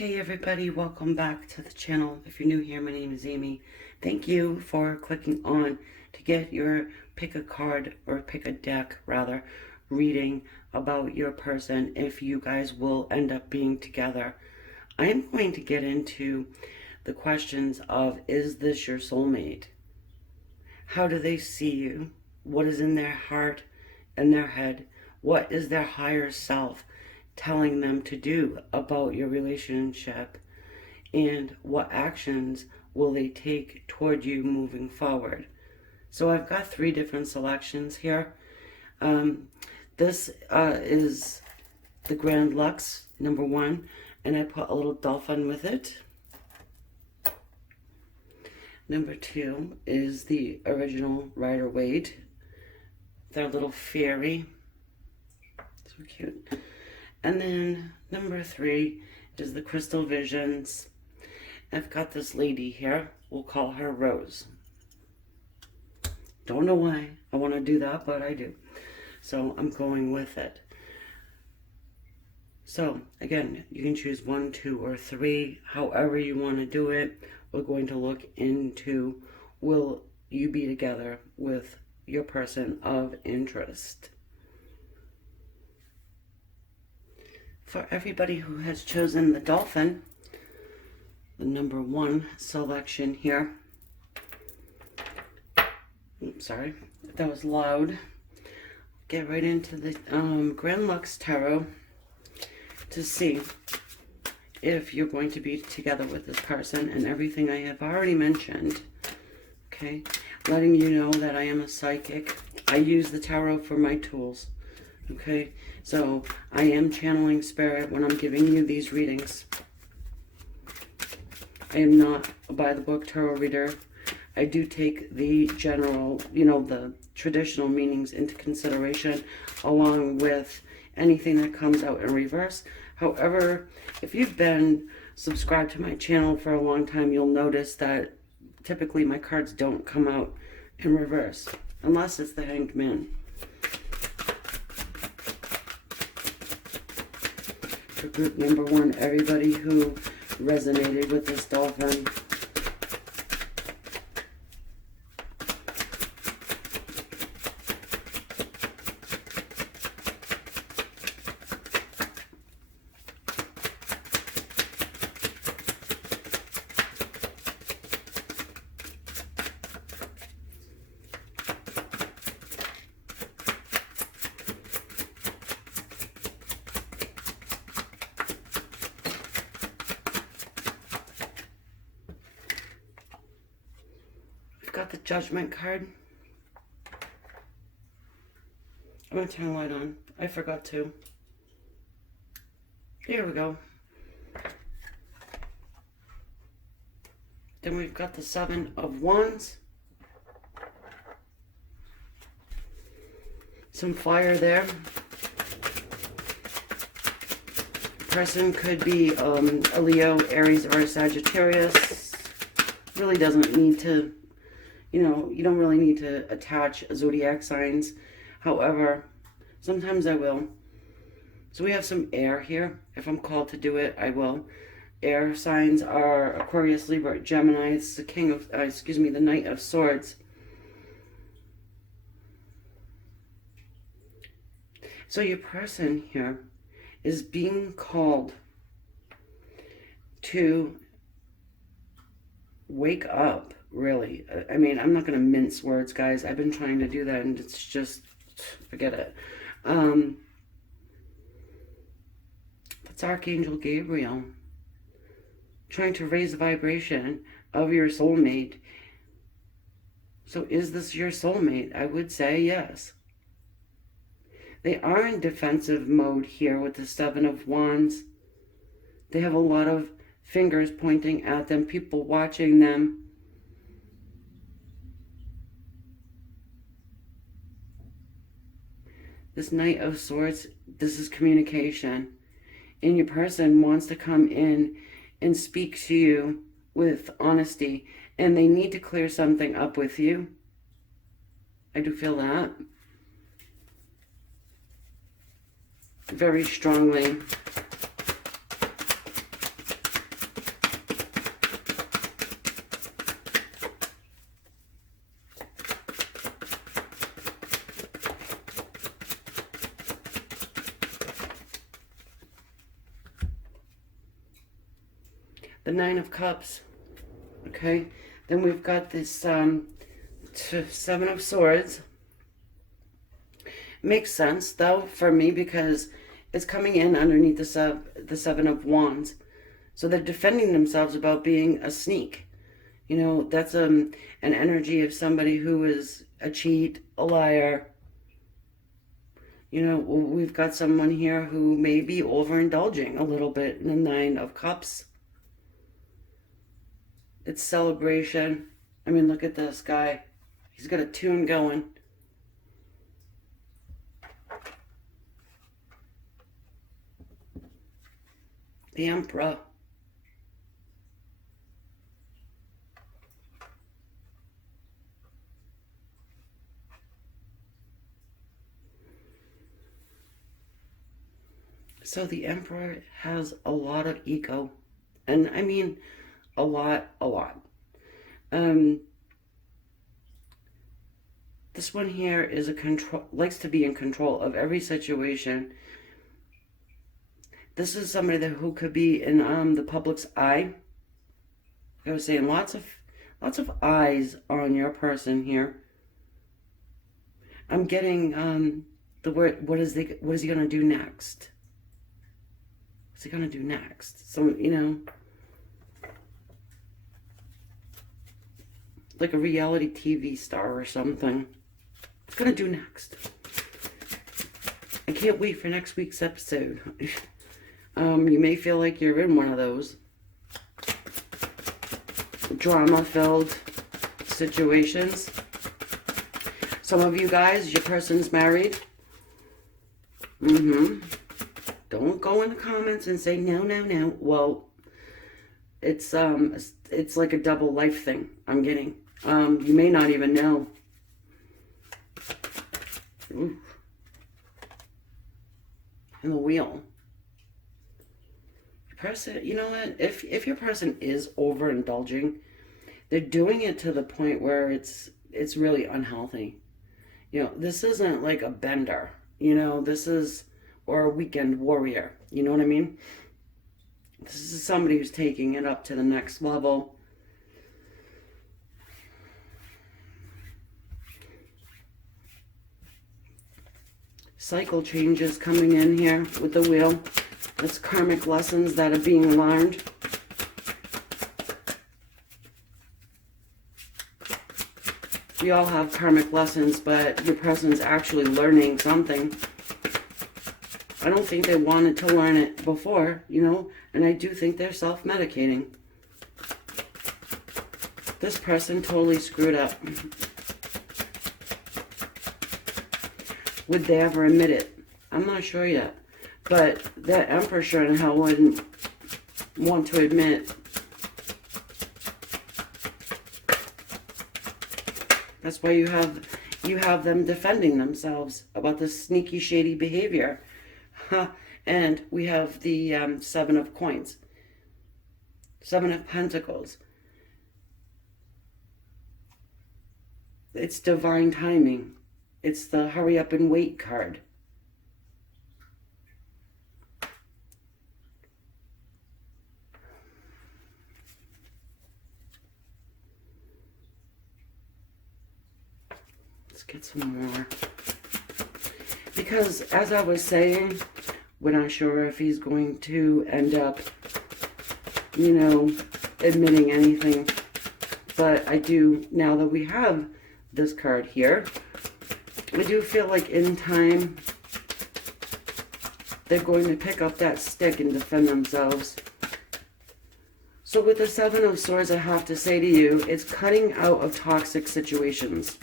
Hey everybody, welcome back to the channel. If you're new here, my name is Amy. Thank you for clicking on to get your pick a card or pick a deck rather reading about your person if you guys will end up being together. I am going to get into the questions of, is this your soulmate? How do they see you? What is in their heart and their head? What is their higher self telling them to do about your relationship? And what actions will they take toward you moving forward? So I've got 3 different selections here. This is the Grand Lux number 1, and I put a little dolphin with it. Number 2 is the original Rider-Waite, their little fairy. So cute. And then number 3 is the Crystal Visions. I've got this lady here. We'll call her Rose. Don't know why I want to do that, but I do. So I'm going with it. So again, you can choose 1, 2, or 3, however you want to do it. We're going to look into, will you be together with your person of interest? For everybody who has chosen the dolphin, the number 1 selection here. Oops, sorry, that was loud. Get right into the Grand Lux Tarot to see if you're going to be together with this person and everything I have already mentioned. Okay, letting you know that I am a psychic. I use the tarot for my tools. Okay, so I am channeling spirit when I'm giving you these readings. I am not a by-the-book tarot reader. I do take the general, the traditional meanings into consideration, along with anything that comes out in reverse. However, if you've been subscribed to my channel for a long time, you'll notice that typically my cards don't come out in reverse, unless it's the Hanged Man. For group number 1, everybody who resonated with this dolphin. Got the Judgment card. I'm going to turn the light on. I forgot to. Here we go. Then we've got the 7 of Wands. Some fire there. Person could be a Leo, Aries, or a Sagittarius. Really doesn't need to, you don't really need to attach zodiac signs. However, sometimes I will. So we have some air here. If I'm called to do it, I will. Air signs are Aquarius, Libra, Gemini. It's the King of, the Knight of Swords. So your person here is being called to wake up, really. I mean, I'm not going to mince words, guys. I've been trying to do that, and it's just, forget it. That's Archangel Gabriel trying to raise the vibration of your soulmate. So is this your soulmate? I would say yes. They are in defensive mode here with the 7 of Wands. They have a lot of fingers pointing at them, people watching them. This Knight of Swords, this is communication. And your person wants to come in and speak to you with honesty. And they need to clear something up with you. I do feel that. Very strongly. the Nine of Cups. Okay, then we've got this Seven of Swords. Makes sense though for me because it's coming in underneath the Seven of Wands. So they're defending themselves about being a sneak. You know, that's an energy of somebody who is a cheat, a liar. You know, we've got someone here who may be overindulging a little bit in the Nine of Cups. It's celebration. I mean, look at this guy. He's got a tune going. The Emperor. So the Emperor has a lot of ego. And I mean, a lot. This one here is likes to be in control of every situation. This is somebody who could be in the public's eye. I was saying lots of eyes on your person here. I'm getting the word. What is he gonna do next? What's he gonna do next? So you know, like a reality TV star or something. What's gonna do next? I can't wait for next week's episode. You may feel like you're in one of those drama-filled situations. Some of you guys, your person's married. Don't go in the comments and say no. Well, it's like a double life thing I'm getting. You may not even know. Ooh. And the Wheel. Person, you know what? If your person is overindulging, they're doing it to the point where it's really unhealthy. You know, this isn't like a bender. You know, this is, or a weekend warrior. You know what I mean? This is somebody who's taking it up to the next level. Cycle changes coming in here with the Wheel. It's karmic lessons that are being learned. We all have karmic lessons, but your person's actually learning something. I don't think they wanted to learn it before, you know, and I do think they're self-medicating. This person totally screwed up. Would they ever admit it? I'm not sure yet. But that Emperor sure in hell wouldn't want to admit. That's why you have them defending themselves about this sneaky, shady behavior. And we have the Seven of Coins. Seven of Pentacles. It's divine timing. It's the hurry up and wait card. Let's get some more. Because as I was saying, we're not sure if he's going to end up, you know, admitting anything. But I do, now that we have this card here, I do feel like in time, they're going to pick up that stick and defend themselves. So with the Seven of Swords, I have to say to you, it's cutting out of toxic situations.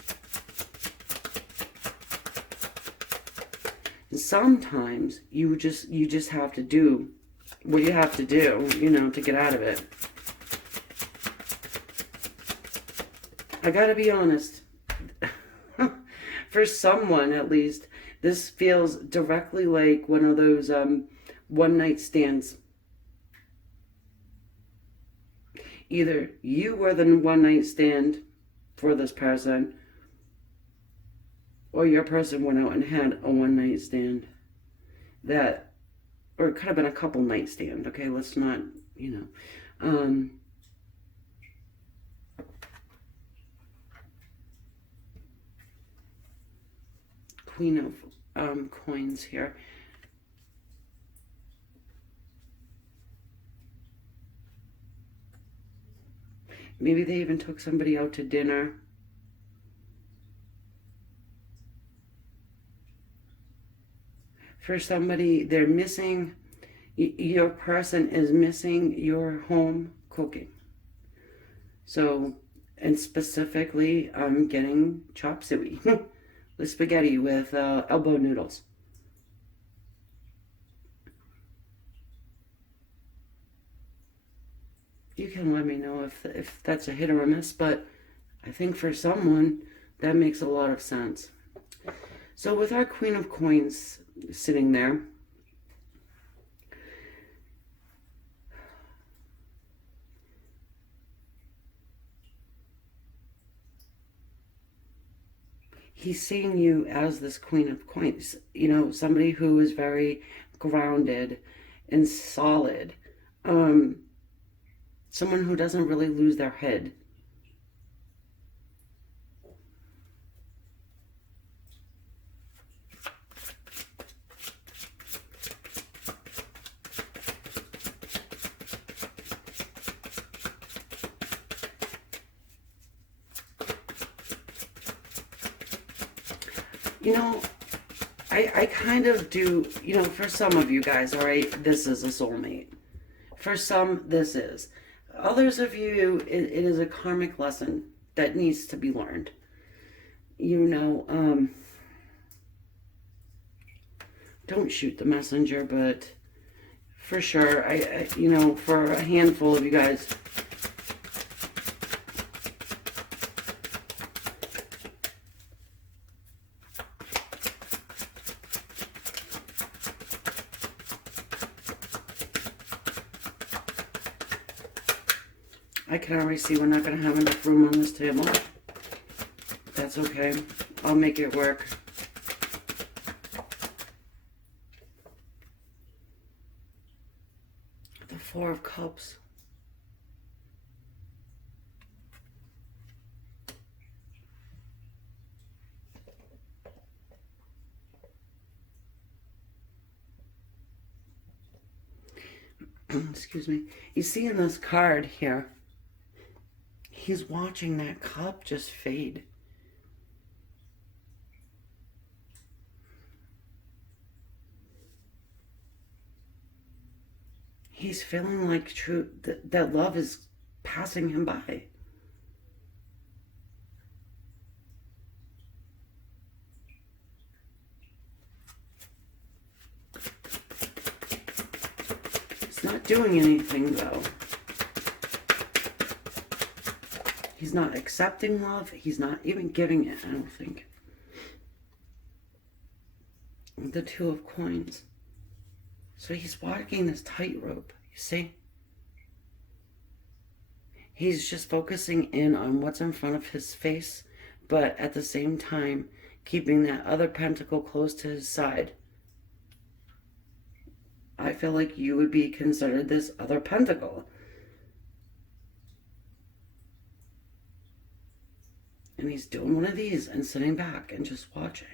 And sometimes you just have to do what you have to do, you know, to get out of it. I gotta be honest. For someone, at least, this feels directly like one of those one-night stands. Either you were the one-night stand for this person, or your person went out and had a one-night stand that or it could have been a couple nightstand, okay? Let's not, Queen of coins here. Maybe they even took somebody out to dinner. For somebody, they're missing, your person is missing your home cooking. So, and specifically, I'm getting chop suey, the spaghetti with elbow noodles. You can let me know if that's a hit or a miss, but I think for someone, that makes a lot of sense. So with our Queen of Coins sitting there, he's seeing you as this Queen of Coins, somebody who is very grounded and solid, someone who doesn't really lose their head. I kind of do, for some of you guys, all right, this is a soulmate. For some, this is. Others of you, it is a karmic lesson that needs to be learned. Don't shoot the messenger, but for sure, for a handful of you guys, I can already see we're not going to have enough room on this table. That's okay. I'll make it work. The Four of Cups. Excuse me. You see in this card here, he's watching that cup just fade. He's feeling like that love is passing him by. It's not doing anything though. He's not accepting love. He's not even giving it, I don't think. The Two of Coins. So he's walking this tightrope, you see? He's just focusing in on what's in front of his face, but at the same time, keeping that other pentacle close to his side. I feel like you would be considered this other pentacle. And he's doing one of these and sitting back and just watching.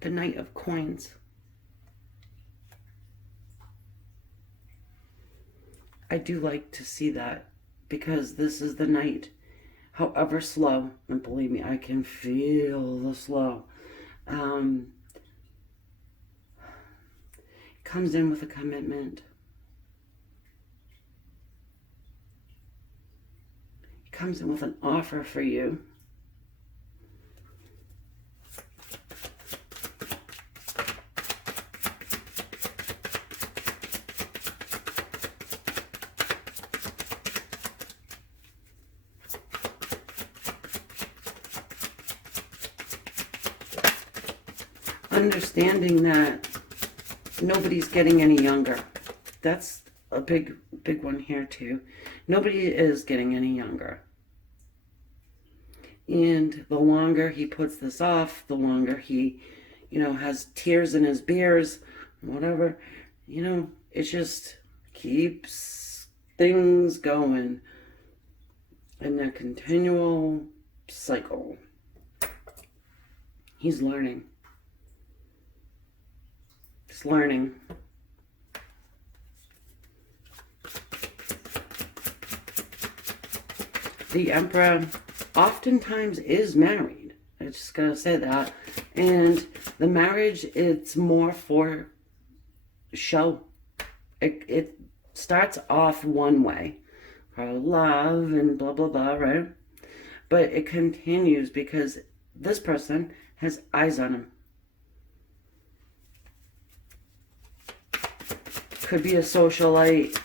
The Knight of Coins. I do like to see that because this is the night, however slow, and believe me, I can feel the slow, comes in with a commitment. He comes in with an offer for you. understanding that nobody's getting any younger. That's a big one here too. Nobody is getting any younger. And the longer he puts this off, the longer he, has tears in his beers, whatever, it just keeps things going in a continual cycle. He's learning. He's learning. The Emperor oftentimes is married. I'm just going to say that. And the marriage, it's more for show. It starts off one way. For love and blah, blah, blah, right? But it continues because this person has eyes on him. Could be a socialite.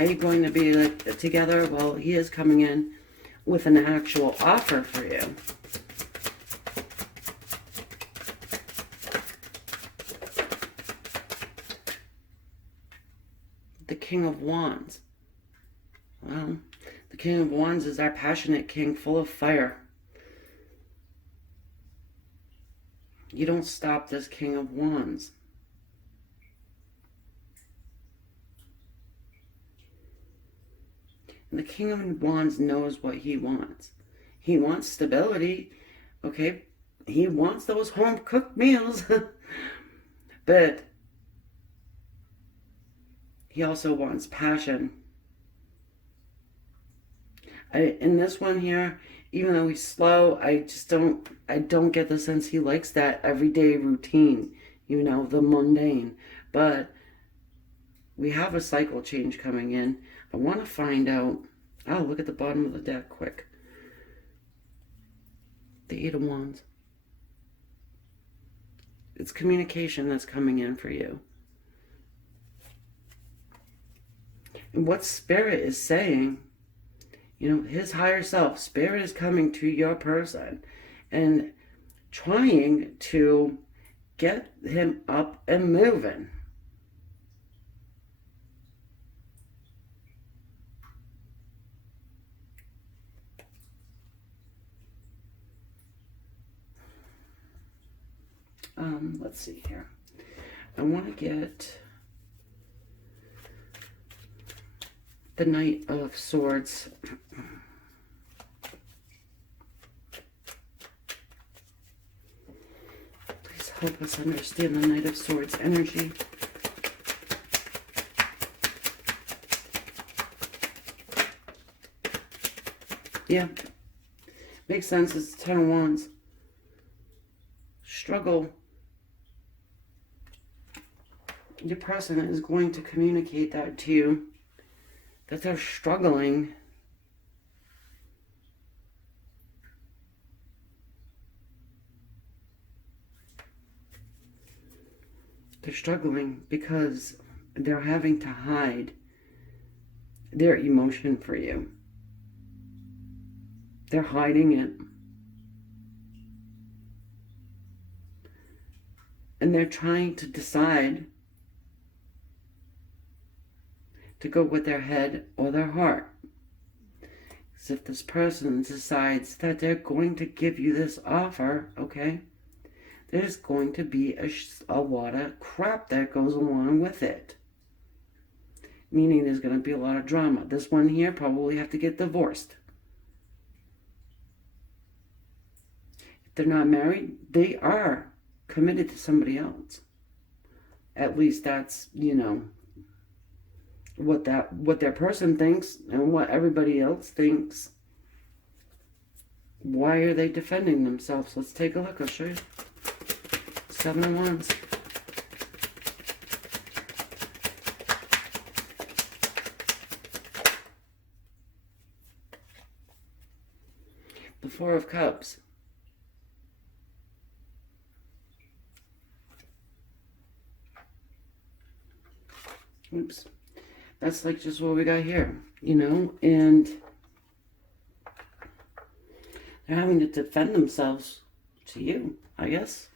Are you going to be together? Well, he is coming in with an actual offer for you. The King of Wands. Well, the King of Wands is our passionate king, full of fire. You don't stop this King of Wands. And the King of Wands knows what he wants. He wants stability, okay? He wants those home-cooked meals. But he also wants passion. In this one here, even though he's slow, I don't get the sense he likes that everyday routine, the mundane. But we have a cycle change coming in. I want to find out. Oh, look at the bottom of the deck quick. The Eight of Wands. It's communication that's coming in for you. And what Spirit is saying, his higher self, Spirit is coming to your person and trying to get him up and moving. Let's see here. I want to get the Knight of Swords. Please help us understand the Knight of Swords energy. Yeah, makes sense. It's the Ten of Wands. Struggle. Your person is going to communicate that to you, that they're struggling. They're struggling because they're having to hide their emotion for you. They're hiding it. And they're trying to decide to go with their head or their heart. Because if this person decides that they're going to give you this offer, okay, there's going to be a lot of crap that goes along with it. Meaning there's going to be a lot of drama. This one here probably have to get divorced. If they're not married, they are committed to somebody else. At least that's, what their person thinks and what everybody else thinks. Why are they defending themselves? Let's take a look. I'll show you. Seven of Wands. The Four of Cups. Oops. That's like just what we got here, you know, and they're having to defend themselves to you, I guess.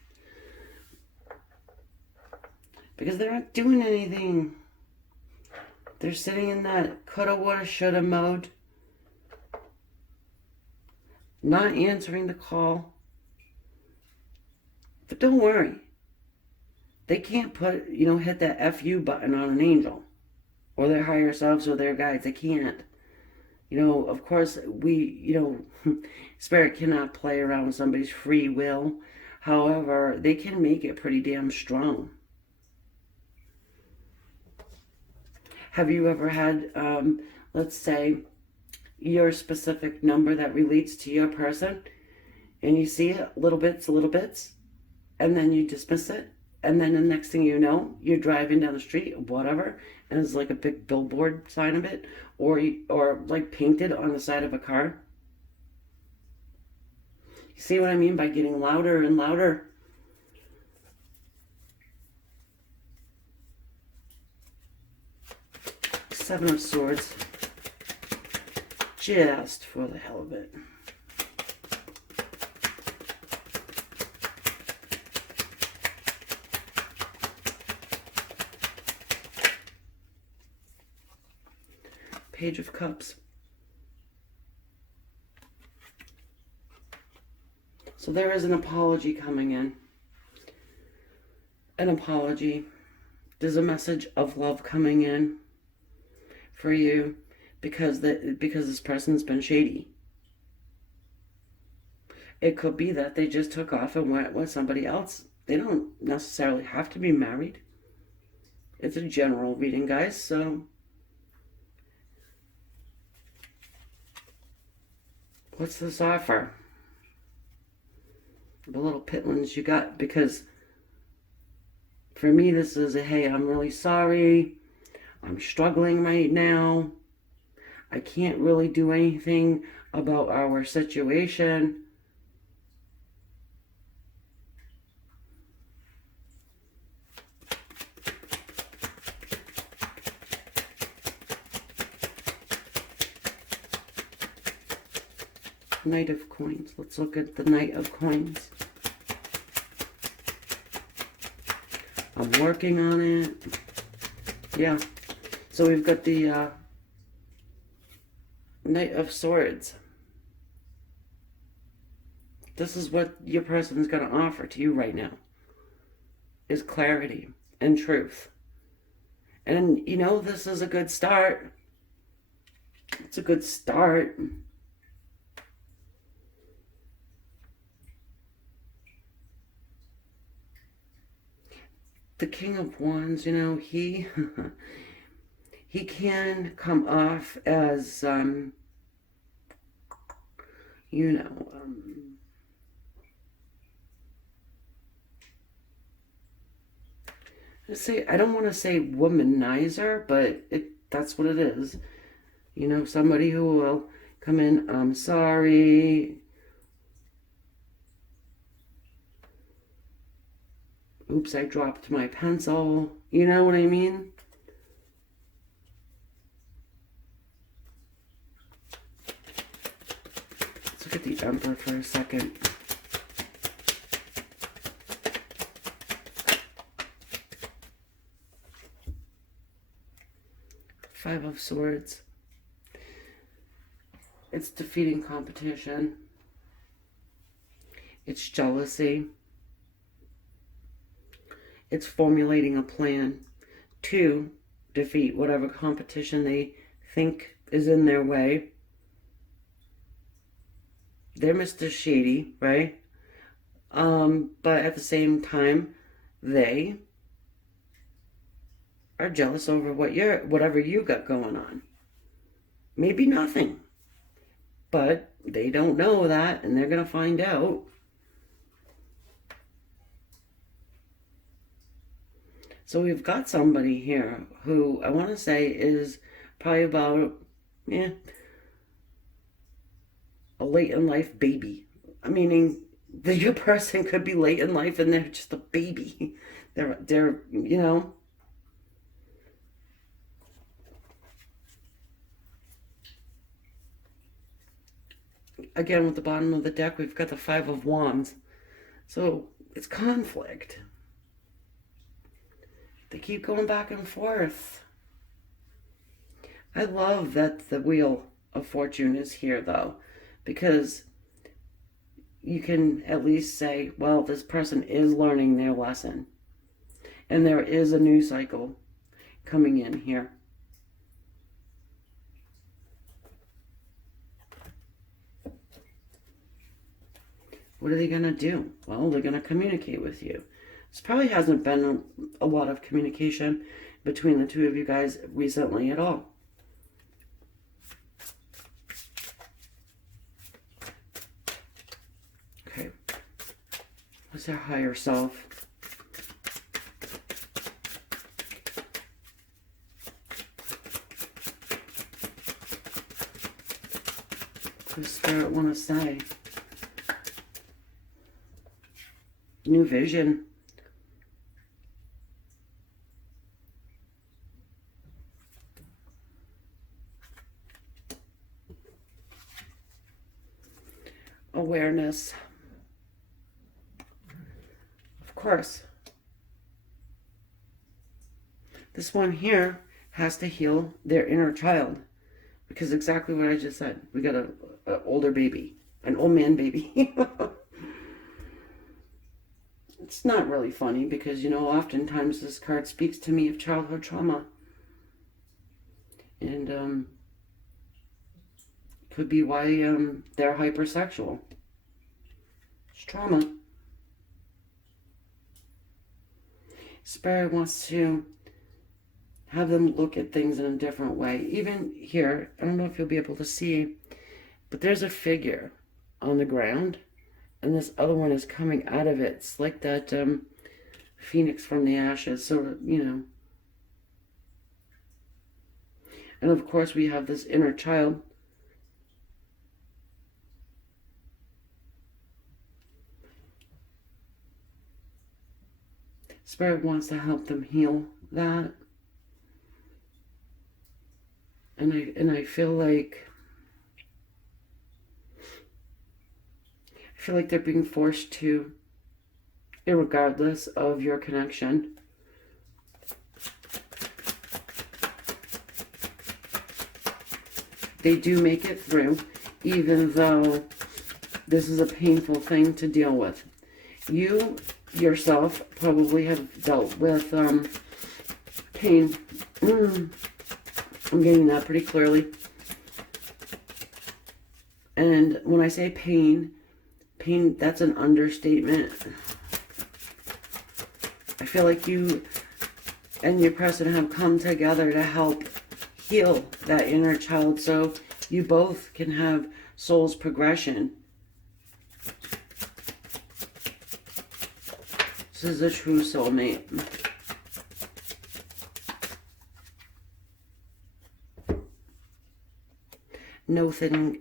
Because they're not doing anything. They're sitting in that coulda, woulda, shoulda mode. Not answering the call. But don't worry. They can't put, hit that FU button on an angel. Or their higher selves or their guides. They can't. Of course, Spirit cannot play around with somebody's free will. However, they can make it pretty damn strong. Have you ever had, let's say, your specific number that relates to your person, and you see it, little bits, and then you dismiss it, and then the next thing you know, you're driving down the street, whatever, and it's like a big billboard sign of it, or like painted on the side of a car? You see what I mean by getting louder and louder? Seven of Swords. Just for the hell of it. Page of Cups. So there is an apology coming in. An apology. There's a message of love coming in for you because this person's been shady. It could be that they just took off and went with somebody else. They don't necessarily have to be married. It's a general reading, guys, so what's this offer? The little pitlins you got, because for me this is a, hey, I'm really sorry. I'm struggling right now. I can't really do anything about our situation. Knight of Coins. Let's look at the Knight of Coins. I'm working on it. Yeah. So we've got the Knight of Swords. This is what your person's going to offer to you right now. Is clarity and truth. And this is a good start. It's a good start. The King of Wands, he he can come off as I don't want to say womanizer, but that's what it is. Somebody who will come in, I'm sorry. Oops, I dropped my pencil. You know what I mean? Let's look at the Emperor for a second. Five of Swords. It's defeating competition. It's jealousy. It's formulating a plan to defeat whatever competition they think is in their way. They're Mr. Shady, right? But at the same time, they are jealous over whatever you got going on. Maybe nothing. But they don't know that, and they're going to find out. So we've got somebody here who I want to say is probably about, a late in life baby. Meaning your person could be late in life and they're just a baby. They're again, with the bottom of the deck, we've got the Five of Wands. So it's conflict. They keep going back and forth. I love that the Wheel of Fortune is here, though, because you can at least say, well, this person is learning their lesson. And there is a new cycle coming in here. What are they going to do? Well, they're going to communicate with you. This probably hasn't been a lot of communication between the two of you guys recently at all. Okay. What's their higher self? What does Spirit want to say? New vision. Awareness. Of course. This one here has to heal their inner child. Because exactly what I just said. We got an older baby. An old man baby. It's not really funny because, you know, oftentimes this card speaks to me of childhood trauma. And could be why they're hypersexual. It's trauma. Spirit wants to have them look at things in a different way. Even here, I don't know if you'll be able to see, but there's a figure on the ground. And this other one is coming out of it. It's like that phoenix from the ashes. So, you know. And of course we have this inner child. Spirit wants to help them heal that. And I feel like they're being forced to, irregardless of your connection. They do make it through, even though this is a painful thing to deal with. You yourself probably have dealt with pain. I'm getting that pretty clearly. And when I say pain, that's an understatement. I feel like you and your person have come together to help heal that inner child so you both can have soul's progression. This is a true soulmate.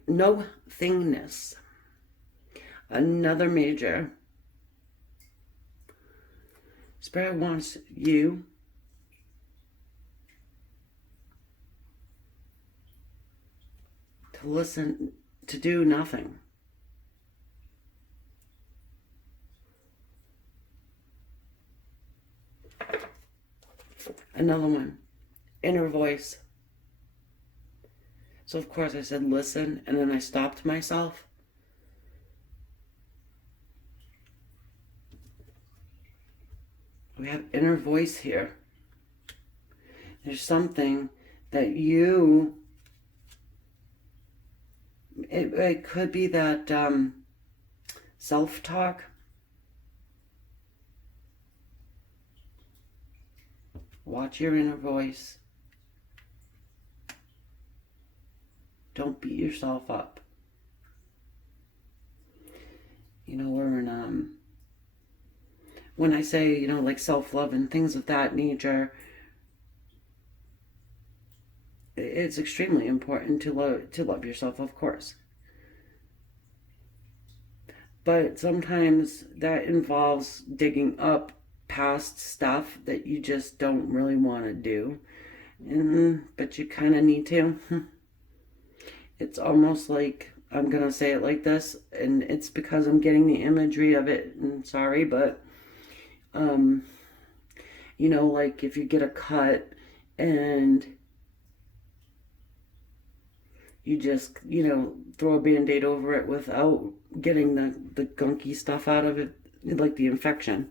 Nothingness. Another major. Spirit wants you to listen, to do nothing. Another one. Inner voice. So of course I said listen, and then I stopped myself. We have inner voice here. There's something that you, it could be that self-talk. Watch your inner voice. Don't beat yourself up. You know, we're in, when I say, you know, like self-love and things of that nature, it's extremely important to love yourself, of course. But sometimes that involves digging up past stuff that you just don't really want to do. But you kind of need to. It's almost like I'm going to say it like this, and it's because I'm getting the imagery of it, and sorry, but, you know, like if you get a cut and you just, you know, throw a Band-Aid over it without getting the gunky stuff out of it, like the infection,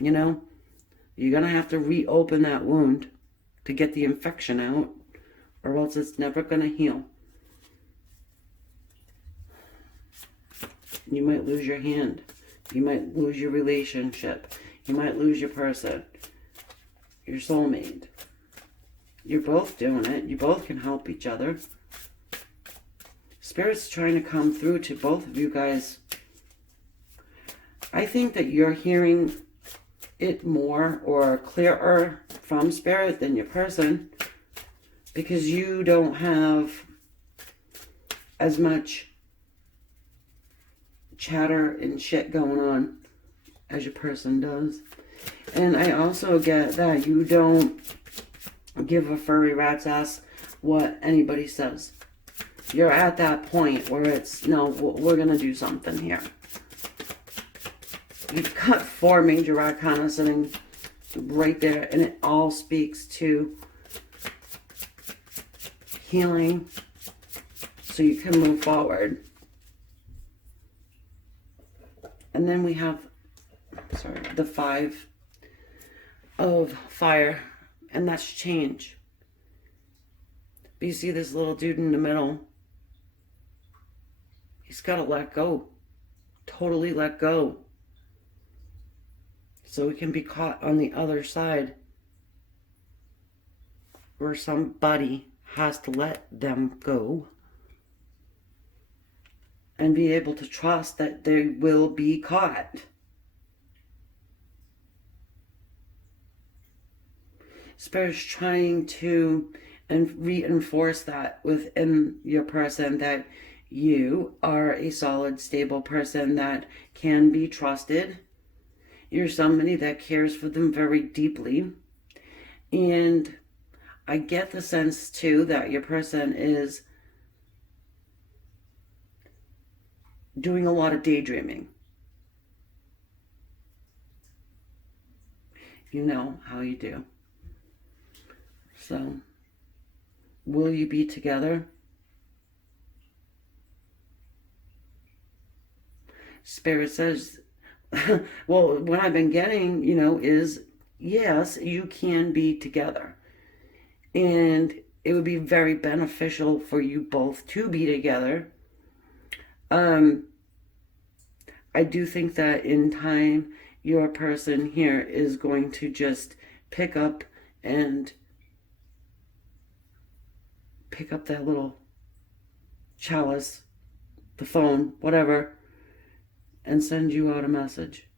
you know? You're going to have to reopen that wound to get the infection out, or else it's never going to heal. You might lose your hand. You might lose your relationship. You might lose your person, your soulmate. You're both doing it. You both can help each other. Spirit's trying to come through to both of you guys. I think that you're hearing it more or clearer from Spirit than your person, because you don't have as much chatter and shit going on as your person does. And I also get that you don't give a furry rat's ass what anybody says. You're at that point where it's, no, we're going to do something here. You've got 4 major arcana sitting right there, and it all speaks to healing so you can move forward. And then we have, sorry, the 5 of fire, and that's change. But you see this little dude in the middle. He's got to let go. Totally let go. So we can be caught on the other side where somebody has to let them go and be able to trust that they will be caught. Spirit's trying to reinforce that within your person, that you are a solid, stable person that can be trusted. You're somebody that cares for them very deeply. And I get the sense, too, that your person is doing a lot of daydreaming. You know how you do. So, will you be together? Spirit says, well, what I've been getting, you know, is yes, you can be together. And it would be very beneficial for you both to be together. I do think that in time, your person here is going to just pick up that little chalice, the phone, whatever, and send you out a message.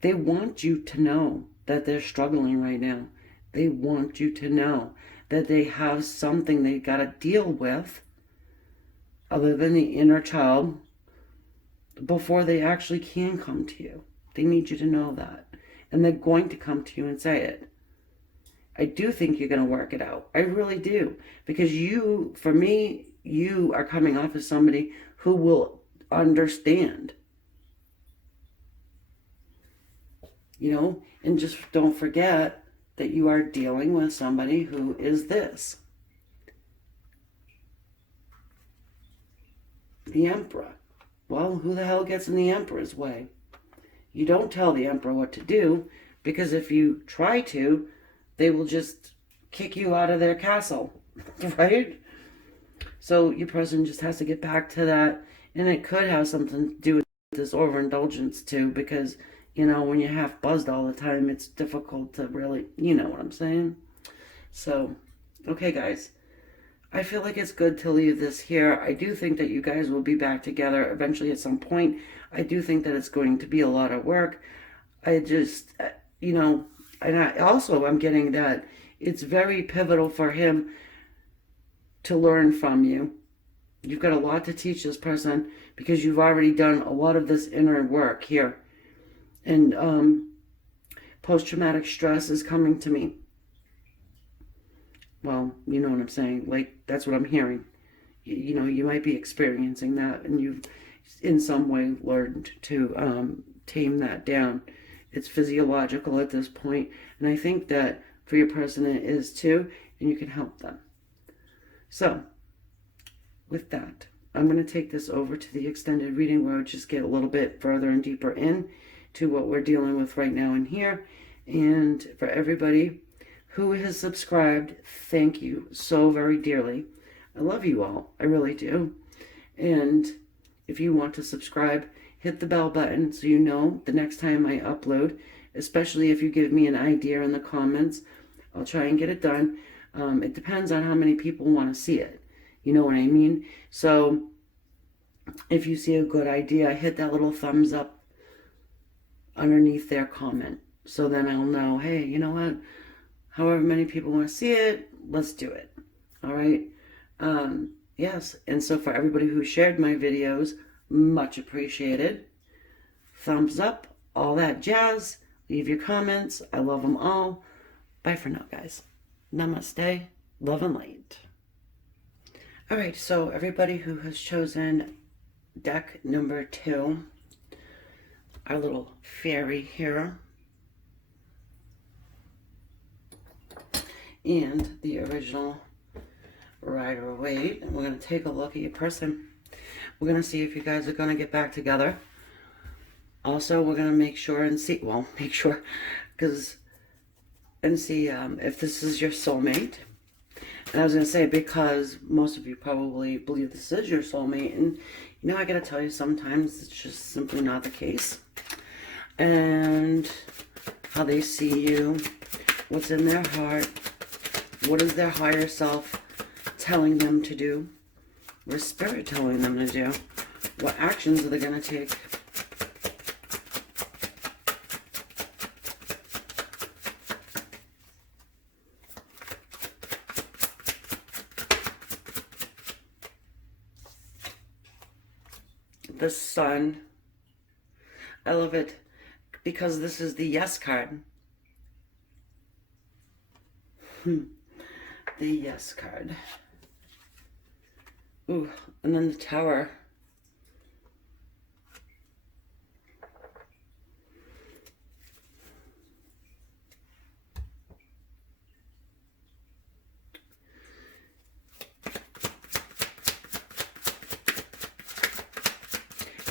They want you to know that they're struggling right now. They want you to know that they have something they got to deal with other than the inner child before they actually can come to you. They need you to know that. And they're going to come to you and say it. I do think you're going to work it out. I really do. Because you, for me, you are coming off as somebody who will understand. You know, and just don't forget that you are dealing with somebody who is this. The Emperor. Well, who the hell gets in the Emperor's way? You don't tell the Emperor what to do, because if you try to, they will just kick you out of their castle, right? So your person just has to get back to that, and it could have something to do with this overindulgence too, because, you know, when you're half buzzed all the time, it's difficult to really, you know what I'm saying? So, okay, guys. I feel like it's good to leave this here. I do think that you guys will be back together eventually at some point. I do think that it's going to be a lot of work. I just, you know, and I'm getting that it's very pivotal for him to learn from you. You've got a lot to teach this person because you've already done a lot of this inner work here. And post-traumatic stress is coming to me. Well, you know what I'm saying. Like, that's what I'm hearing. you know, you might be experiencing that, and you've in some way learned to tame that down. It's physiological at this point, and I think that for your person it is too, and you can help them. So with that, I'm going to take this over to the extended reading where I'll just get a little bit further and deeper in to what we're dealing with right now in here. And for everybody who has subscribed, thank you so very dearly. I love you all. I really do. And if you want to subscribe, hit the bell button so you know the next time I upload, especially if you give me an idea in the comments. I'll try and get it done. It depends on how many people want to see it. You know what I mean? So if you see a good idea, hit that little thumbs up underneath their comment. So then I'll know, hey, you know what? However many people want to see it, let's do it. All right? Yes. And so for everybody who shared my videos, much appreciated. Thumbs up, all that jazz. Leave your comments. I love them all. Bye for now, guys. Namaste. Love and light. All right, so everybody who has chosen deck number 2, our little fairy here, and the original Rider-Waite, and we're going to take a look at your person. We're going to see if you guys are going to get back together. Also, we're going to make sure and see, well, make sure, and see if this is your soulmate. And I was going to say, because most of you probably believe this is your soulmate, and you know, I got to tell you, sometimes it's just simply not the case. And how they see you, what's in their heart, what is their higher self telling them to do, what is spirit telling them to do, what actions are they going to take. The Sun. I love it because this is the Yes card. The Yes card. Ooh, and then the Tower.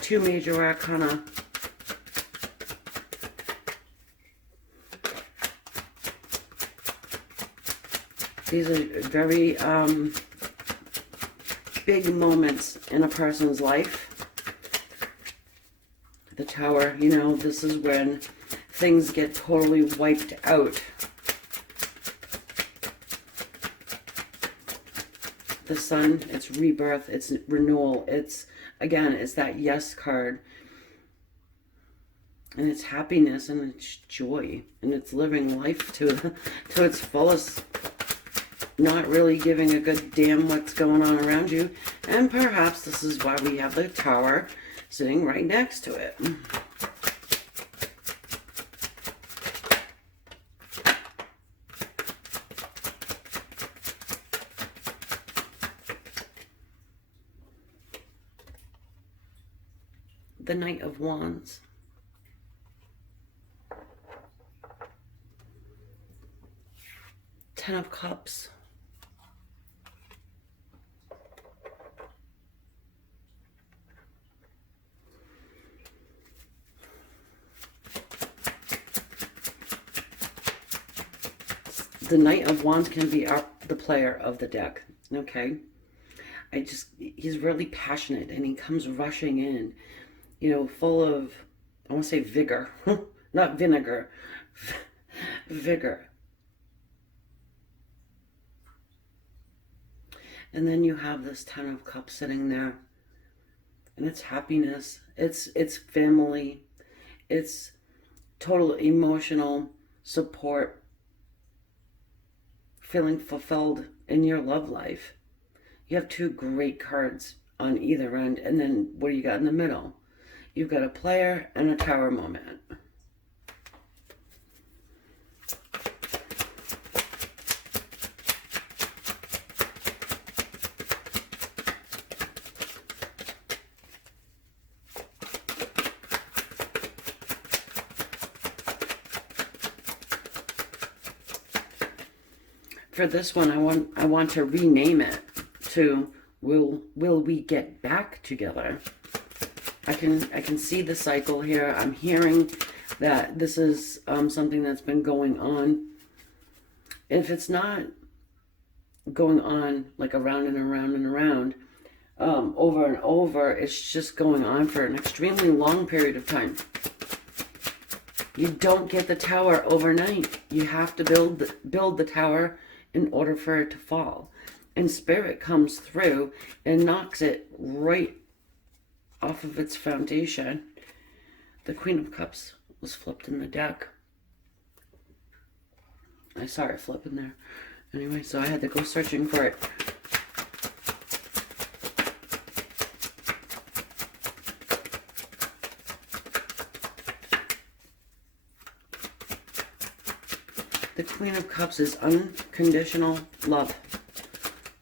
Two major arcana. These are very big moments in a person's life. The Tower, you know, this is when things get totally wiped out. The Sun, it's rebirth, it's renewal, it's, again, it's that Yes card. And it's happiness and it's joy. And it's living life to its fullest. Not really giving a good damn what's going on around you. And perhaps this is why we have the Tower sitting right next to it. The Knight of Wands. Ten of Cups. The Knight of Wands can be the player of the deck, okay? He's really passionate and he comes rushing in, you know, full of, I want to say vigor, not vinegar, vigor. And then you have this Ten of Cups sitting there, and it's happiness, it's family, it's total emotional support, feeling fulfilled in your love life. You have two great cards on either end, and then what do you got in the middle? You've got a player and a Tower moment. for this one, I want to rename it to will we get back together? I can see the cycle here. I'm hearing that this is something that's been going on. If it's not going on like around and around and around, over and over, it's just going on for an extremely long period of time. You don't get the tower overnight. You have to build the tower in order for it to fall. And Spirit comes through and knocks it right off of its foundation. The Queen of Cups was flipped in the deck. I saw it flip in there. Anyway, so I had to go searching for it. The Queen of Cups is unconditional love.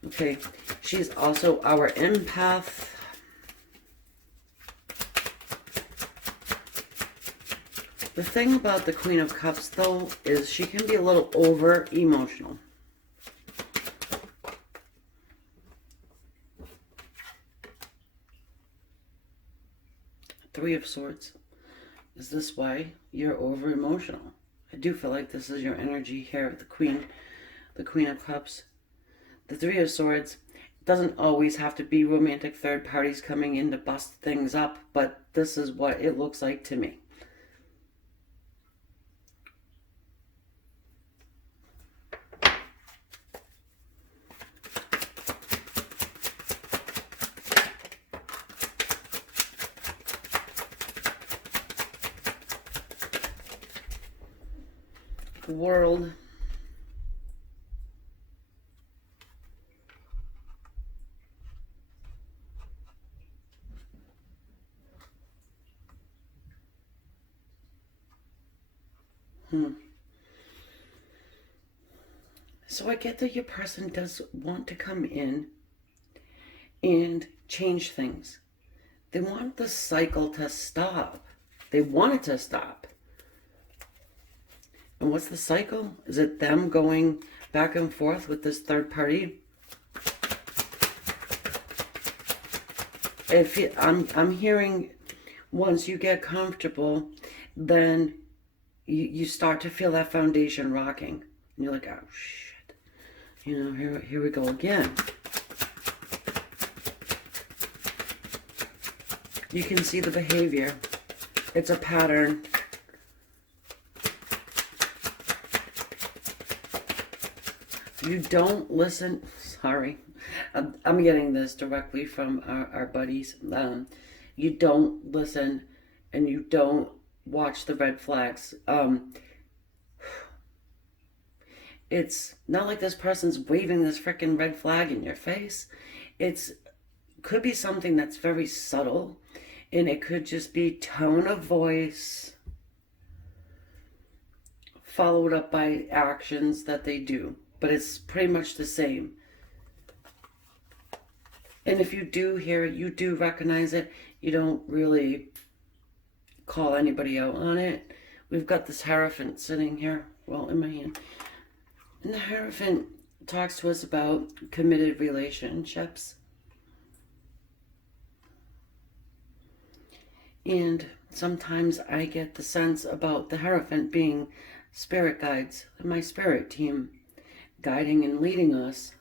Okay, she's also our empath. The thing about the Queen of Cups, though, is she can be a little over emotional. Three of Swords. Is this why you're over emotional? I do feel like this is your energy here with the Queen of Cups. The Three of Swords doesn't always have to be romantic third parties coming in to bust things up, but this is what it looks like to me. The World. So I get that your person does want to come in and change things. They want the cycle to stop. They want it to stop. And what's the cycle? Is it them going back and forth with this third party? I'm hearing once you get comfortable, then you start to feel that foundation rocking. And you're like, oh shit. You know, here we go again. You can see the behavior. It's a pattern. You don't listen. Sorry. I'm getting this directly from our buddies. You don't listen and you don't watch the red flags. It's not like this person's waving this freaking red flag in your face. Could be something that's very subtle, and it could just be tone of voice followed up by actions that they do, but it's pretty much the same. And if you do hear it, you do recognize it, you don't really call anybody out on it. We've got this Hierophant sitting here, well, in my hand. And the Hierophant talks to us about committed relationships. And sometimes I get the sense about the Hierophant being spirit guides, my spirit team, guiding and leading us.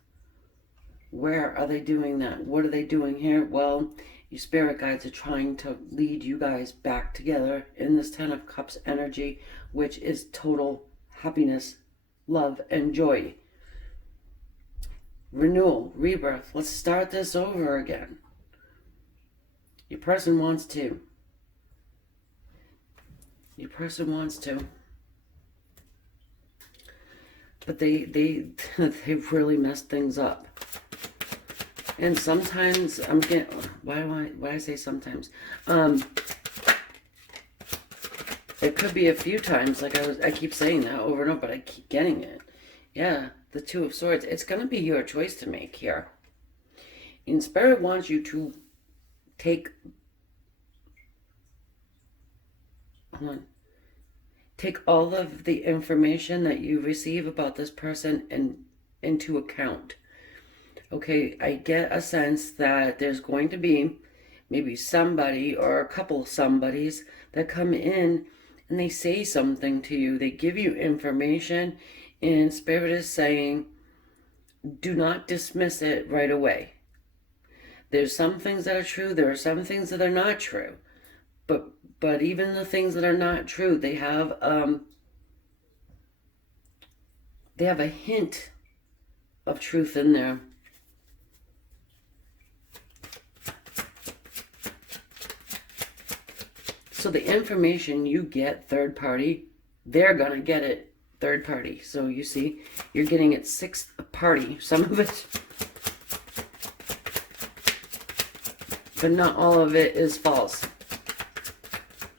Where are they doing that? What are they doing here? Well, your spirit guides are trying to lead you guys back together in this Ten of Cups energy, which is total happiness, love, and joy. Renewal, rebirth. Let's start this over again. Your person wants to. Your person wants to. But they really messed things up. And sometimes I'm getting, why do I say sometimes? It could be a few times, like I keep saying that over and over, but I keep getting it. Yeah, the Two of Swords. It's going to be your choice to make here. And Spirit wants you to take all of the information that you receive about this person and into account. Okay, I get a sense that there's going to be maybe somebody or a couple somebodies that come in and they say something to you. They give you information, and Spirit is saying, do not dismiss it right away. There's some things that are true. There are some things that are not true. But even the things that are not true, they have a hint of truth in there. So the information you get third party, they're going to get it third party. So you see, you're getting it sixth party, some of it. But not all of it is false.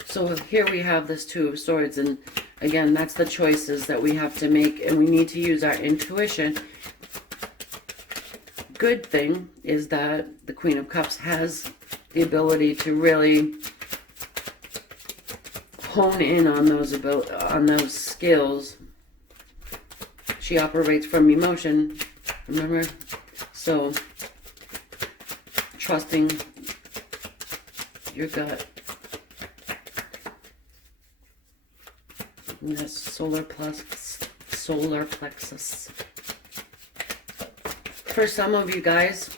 So here we have this Two of Swords, and again, that's the choices that we have to make, and we need to use our intuition. Good thing is that the Queen of Cups has the ability to really hone in on those skills. She operates from emotion, remember? So trusting your gut. And that's solar plexus. For some of you guys,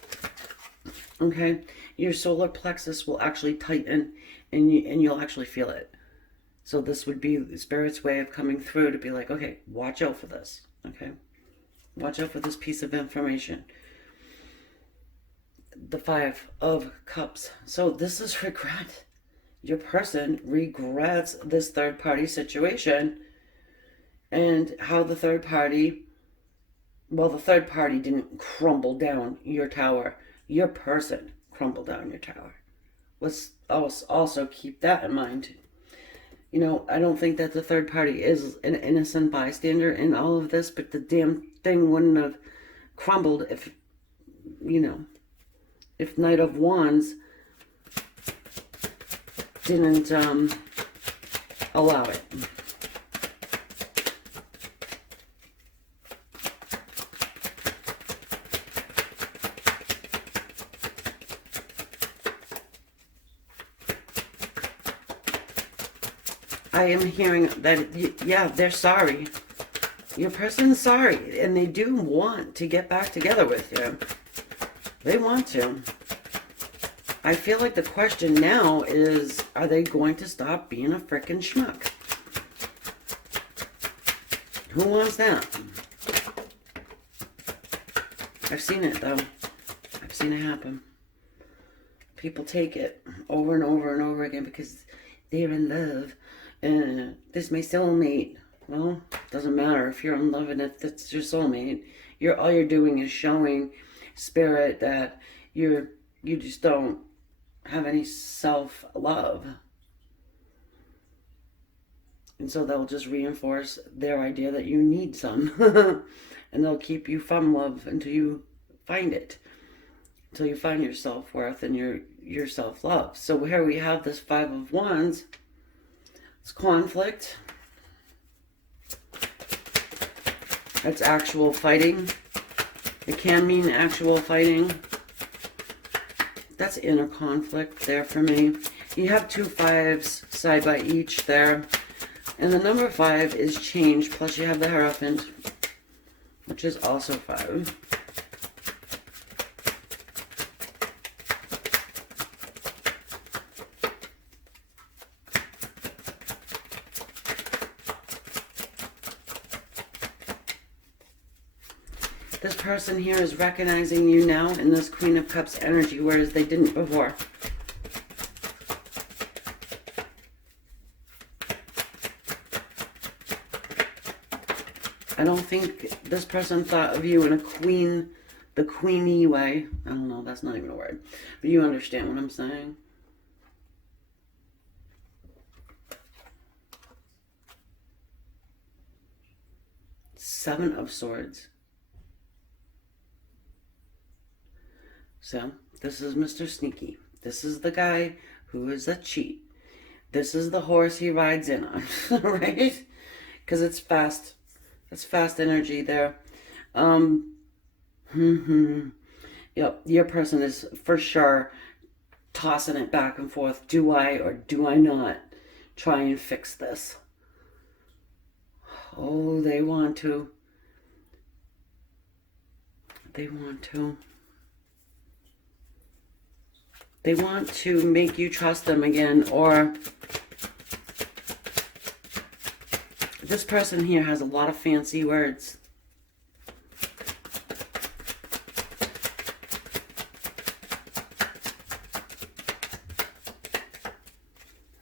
okay, your solar plexus will actually tighten, and you'll actually feel it. So this would be the Spirit's way of coming through to be like, okay, watch out for this, okay? Watch out for this piece of information. The Five of Cups. So this is regret. Your person regrets this third-party situation, and how the third party, well, the third party didn't crumble down your tower. Your person crumbled down your tower. Let's also keep that in mind. You know, I don't think that the third party is an innocent bystander in all of this, but the damn thing wouldn't have crumbled if, you know, if Knight of Wands didn't allow it. I am hearing that, yeah, they're sorry. Your person's sorry, and they do want to get back together with you. They want to. I feel like the question now is, are they going to stop being a frickin' schmuck? Who wants that? I've seen it, though. I've seen it happen. People take it over and over and over again because they're in love. This is my soulmate. Well, doesn't matter if you're in love and if that's your soulmate. All you're doing is showing Spirit that you just don't have any self-love. And so they'll just reinforce their idea that you need some. And they'll keep you from love until you find it. Until you find your self-worth and your self-love. So here we have this Five of Wands. It's conflict. It's actual fighting. It can mean actual fighting. That's inner conflict there for me. You have two fives side by each there. And the number 5 is change. Plus you have the Hierophant, which is also 5. This person here is recognizing you now in this Queen of Cups energy, whereas they didn't before. I don't think this person thought of you in the queenie way. I don't know, that's not even a word. But you understand what I'm saying. Seven of Swords. So, this is Mr. Sneaky. This is the guy who is a cheat. This is the horse he rides in on, right? Because it's fast. It's fast energy there. Yep, your person is for sure tossing it back and forth. Do I or do I not try and fix this? Oh, they want to. They want to. They want to make you trust them again, or this person here has a lot of fancy words.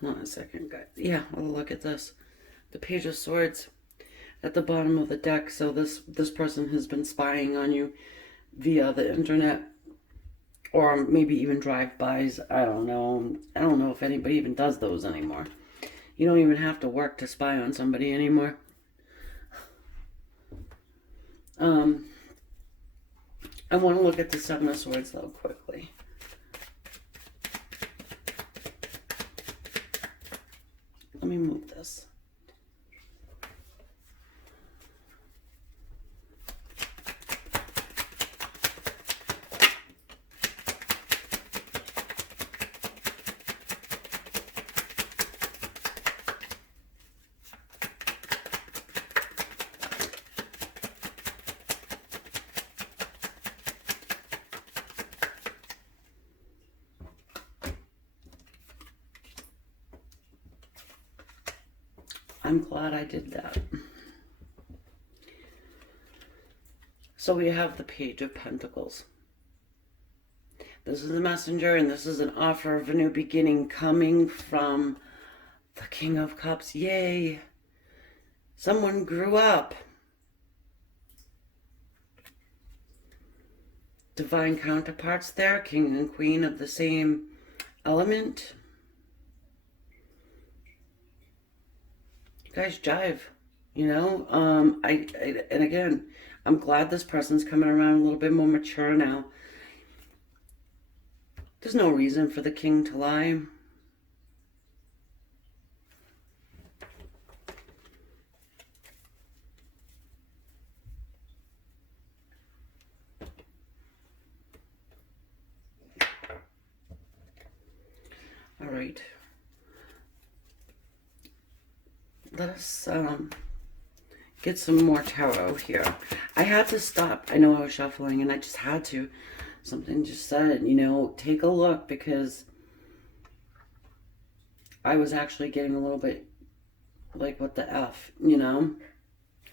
Hold on a second, guys. Yeah, well, look at this. The Page of Swords at the bottom of the deck. So this person has been spying on you via the internet, or maybe even drive-bys. I don't know. I don't know if anybody even does those anymore. You don't even have to work to spy on somebody anymore. I want to look at the Seven of Swords though quickly. Let me move this. I'm glad I did that. So we have the Page of Pentacles. This is the messenger, and this is an offer of a new beginning coming from the King of Cups. Yay! Someone grew up. Divine counterparts there, King and Queen of the same element. Guys, jive, you know. And again, I'm glad this person's coming around a little bit more mature now. There's no reason for the king to lie. All right. Let us get some more tarot here. I had to stop. I know I was shuffling and I just had to. Something just said, you know, take a look, because I was actually getting a little bit like, what the F, you know,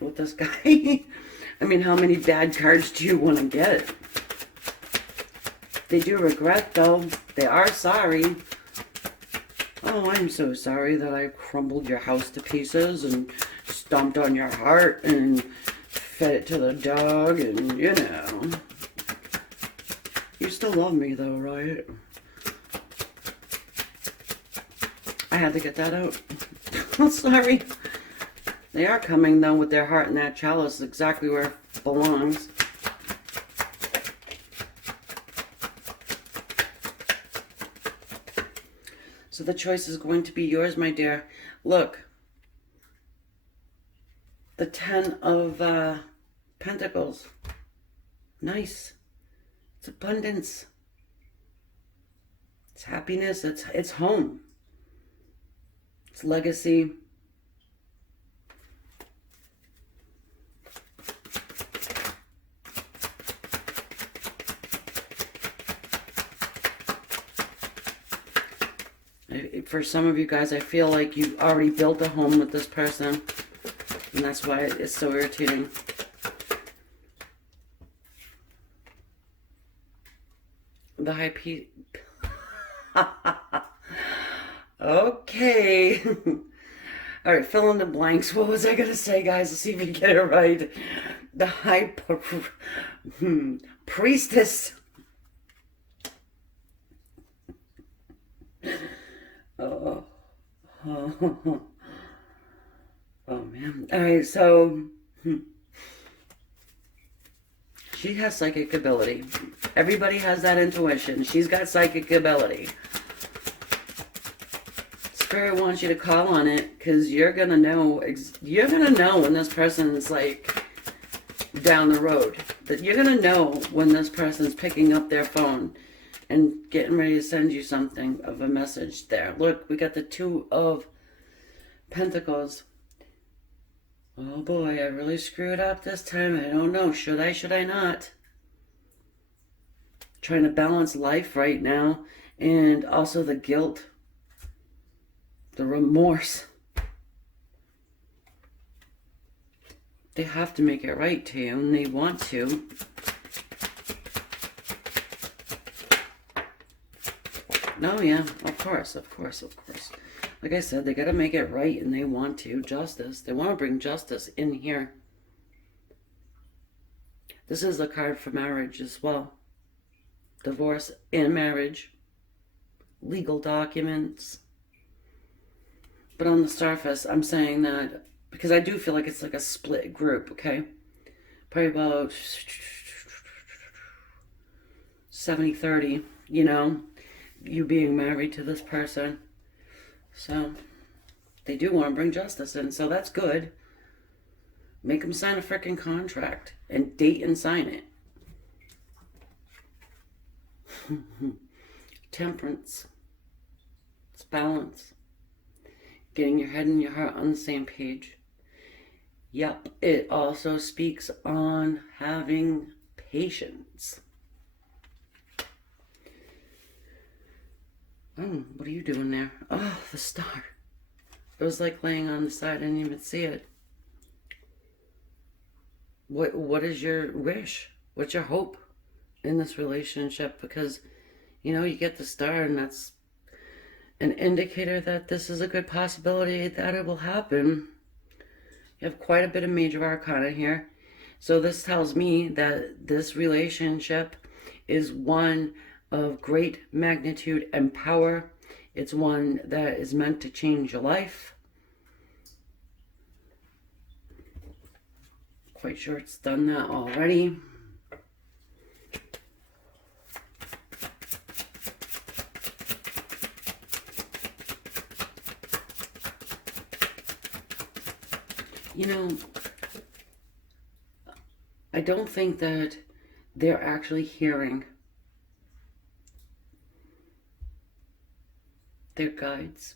with this guy. I mean, how many bad cards do you want to get? They do regret, though. They are sorry. Oh, I'm so sorry that I crumbled your house to pieces and stomped on your heart and fed it to the dog, and, you know. You still love me, though, right? I had to get that out. I'm sorry. They are coming, though, with their heart and that chalice exactly where it belongs. So the choice is going to be yours, my dear. Look. The Ten of Pentacles. Nice. It's abundance. It's happiness. It's home. It's legacy. For some of you guys, I feel like you already built a home with this person, and that's why it's so irritating. The High Priest. Okay. All right, fill in the blanks. What was I going to say, guys? Let's see if we get it right. The High Priestess. Oh. Oh. Oh, man. All right, so she has psychic ability. Everybody has that intuition. She's got psychic ability. Spirit wants you to call on it, because you're gonna know. You're gonna know when this person is like down the road. that you're going to know when this person's picking up their phone and getting ready to send you something of a message there. Look, we got the Two of Pentacles. Oh boy, I really screwed up this time. I don't know. Should I not? Trying to balance life right now. And also the guilt. The remorse. They have to make it right to you, and they want to. No, yeah, of course. Like I said, they got to make it right, and they want to. Justice. They want to bring justice in here. This is a card for marriage as well. Divorce and marriage. Legal documents. But on the surface, I'm saying that because I do feel like it's like a split group, okay? Probably about 70-30, you know, you being married to this person. So they do want to bring justice in, so that's good. Make them sign a freaking contract and date and sign it. Temperance. It's balance. Getting your head and your heart on the same page. Yep, it also speaks on having patience. Oh, what are you doing there? Oh, the star. It was like laying on the side. I didn't even see it. What is your wish? What's your hope in this relationship? Because, you know, you get the star, and that's an indicator that this is a good possibility that it will happen. You have quite a bit of major arcana here. So this tells me that this relationship is one of great magnitude and power. It's one that is meant to change your life. Quite sure it's done that already. You know, I don't think that they're actually hearing their guides.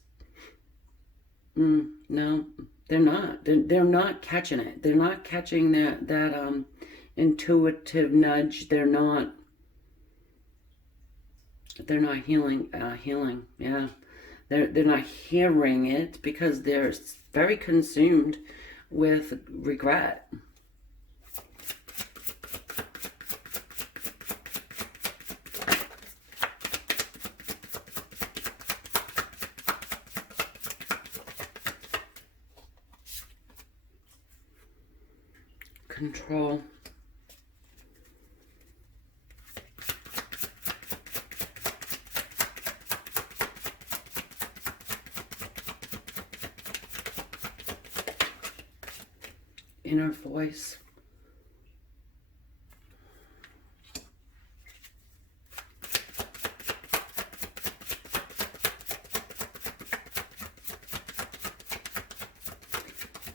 No, they're not. They're not catching it. They're not catching that intuitive nudge. They're not healing. Yeah, they're not hearing it because they're very consumed with regret. Control. Inner voice.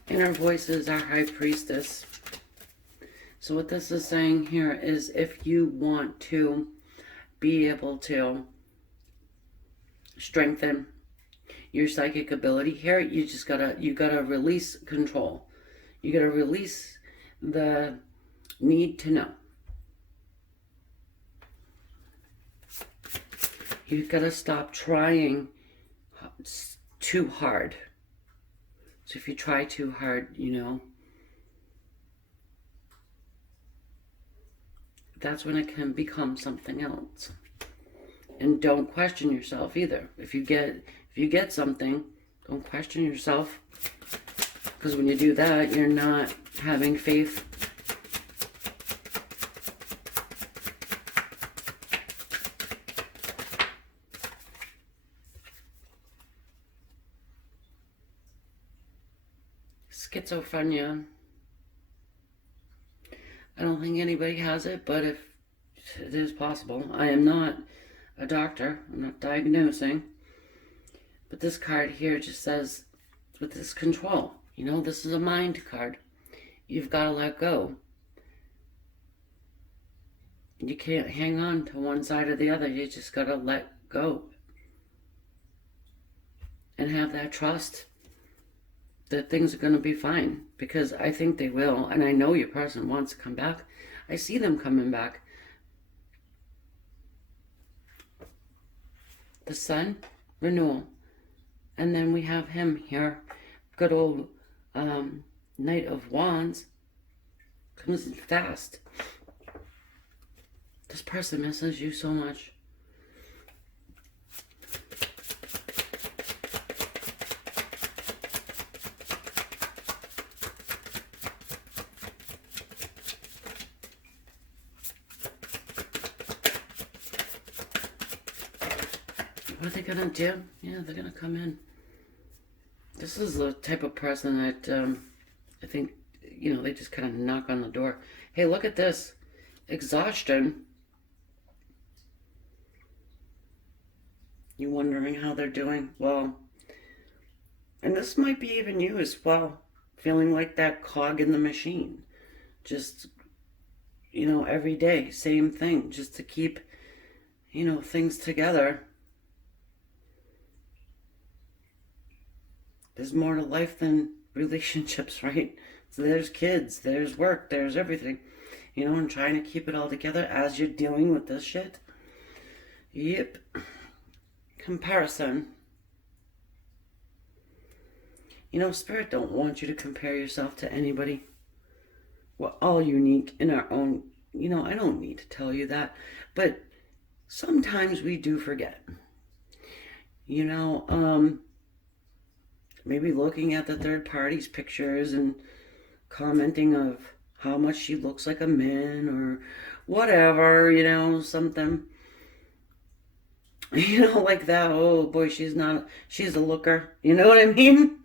Inner voice is our high priestess. So what this is saying here is if you want to be able to strengthen your psychic ability here, you gotta release control. You gotta release the need to know. You've gotta stop trying too hard. So if you try too hard, you know, that's when it can become something else. And don't question yourself either. If you get something, don't question yourself. Because when you do that, you're not having faith. Schizophrenia. I don't think anybody has it, but if it is possible. I am not a doctor. I'm not diagnosing. But this card here just says, with this control, you know, this is a mind card. You've got to let go. You can't hang on to one side or the other. You just got to let go and have that trust that things are going to be fine, because I think they will, and I know your person wants to come back. I see them coming back. The Sun, renewal, and then we have him here, good old Knight of Wands, comes in fast. This person misses you so much. What are they gonna do? Yeah, they're gonna come in. This is the type of person that I think, you know, they just kind of knock on the door. Hey, look at this. Exhaustion. You wondering how they're doing? Well, and this might be even you as well. Feeling like that cog in the machine. Just, you know, every day, same thing. Just to keep, you know, things together. There's more to life than relationships, right? So there's kids, there's work, there's everything. You know, and trying to keep it all together as you're dealing with this shit. Yep. Comparison. You know, Spirit don't want you to compare yourself to anybody. We're all unique in our own, you know, I don't need to tell you that. But sometimes we do forget. You know, maybe looking at the third party's pictures and commenting of how much she looks like a man or whatever, you know, something. You know, like that. Oh boy, she's a looker. You know what I mean?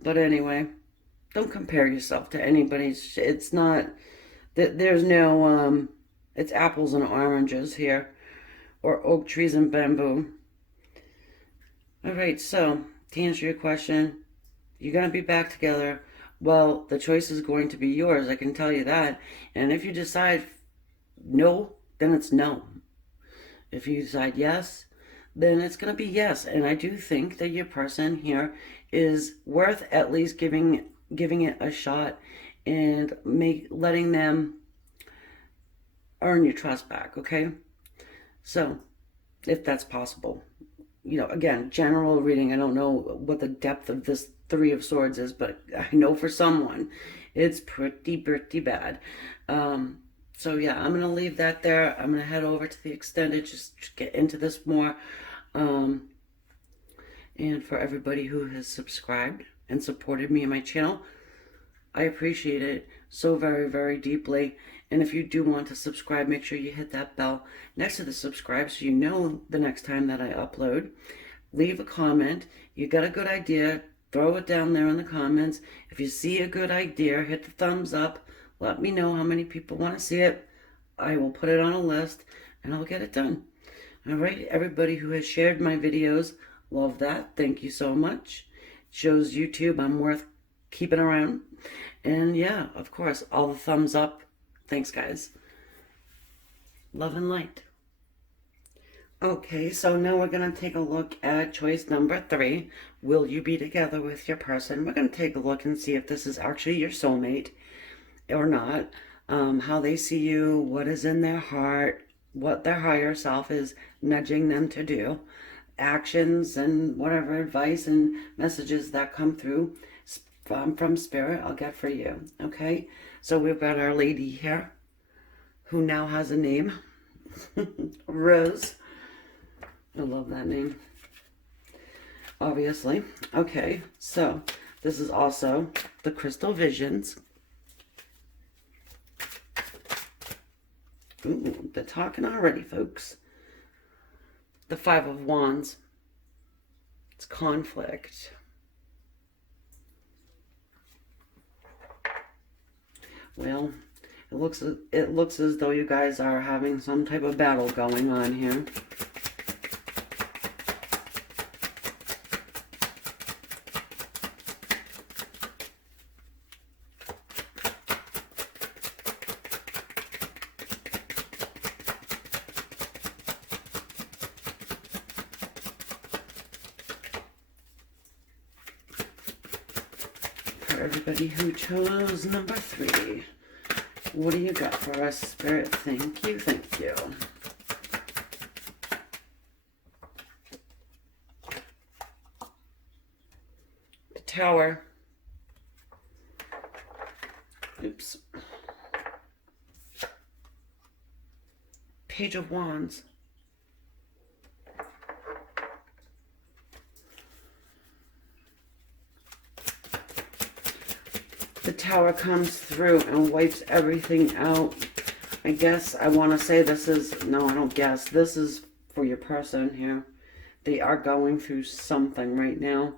But anyway, don't compare yourself to anybody. It's not, there's no, it's apples and oranges here, or oak trees and bamboo. All right, so to answer your question, you're going to be back together. Well, the choice is going to be yours, I can tell you that. And if you decide no, then it's no. If you decide yes, then it's going to be yes. And I do think that your person here is worth at least giving it a shot and letting them earn your trust back, okay? So, if that's possible. You know, again, general reading, I don't know what the depth of this Three of Swords is, but I know for someone it's pretty bad. So yeah, I'm going to leave that there. I'm going to head over to the extended, just get into this more. And for everybody who has subscribed and supported me and my channel, I appreciate it so very deeply. And if you do want to subscribe, make sure you hit that bell next to the subscribe so you know the next time that I upload. Leave a comment. You got a good idea, throw it down there in the comments. If you see a good idea, hit the thumbs up. Let me know how many people want to see it. I will put it on a list and I'll get it done. All right, everybody who has shared my videos, love that. Thank you so much. Shows YouTube I'm worth keeping around. And yeah, of course, all the thumbs up. Thanks, guys. Love and light. Okay, so now we're going to take a look at choice number 3. Will you be together with your person? We're going to take a look and see if this is actually your soulmate or not. How they see you, what is in their heart, what their higher self is nudging them to do, actions and whatever advice and messages that come through from Spirit, I'll get for you. Okay, so we've got our lady here who now has a name. Rose. I love that name, obviously. Okay, so this is also the Crystal Visions. Ooh, they're talking already, folks. The Five of Wands. It's conflict. Well, it looks as though you guys are having some type of battle going on here. for everybody who chose number 3. What do you got for us, Spirit? Thank you, thank you. The Tower. Oops. Page of Wands. The Tower comes through and wipes everything out. I guess I want to say this is, no, I don't guess. This is for your person here. They are going through something right now.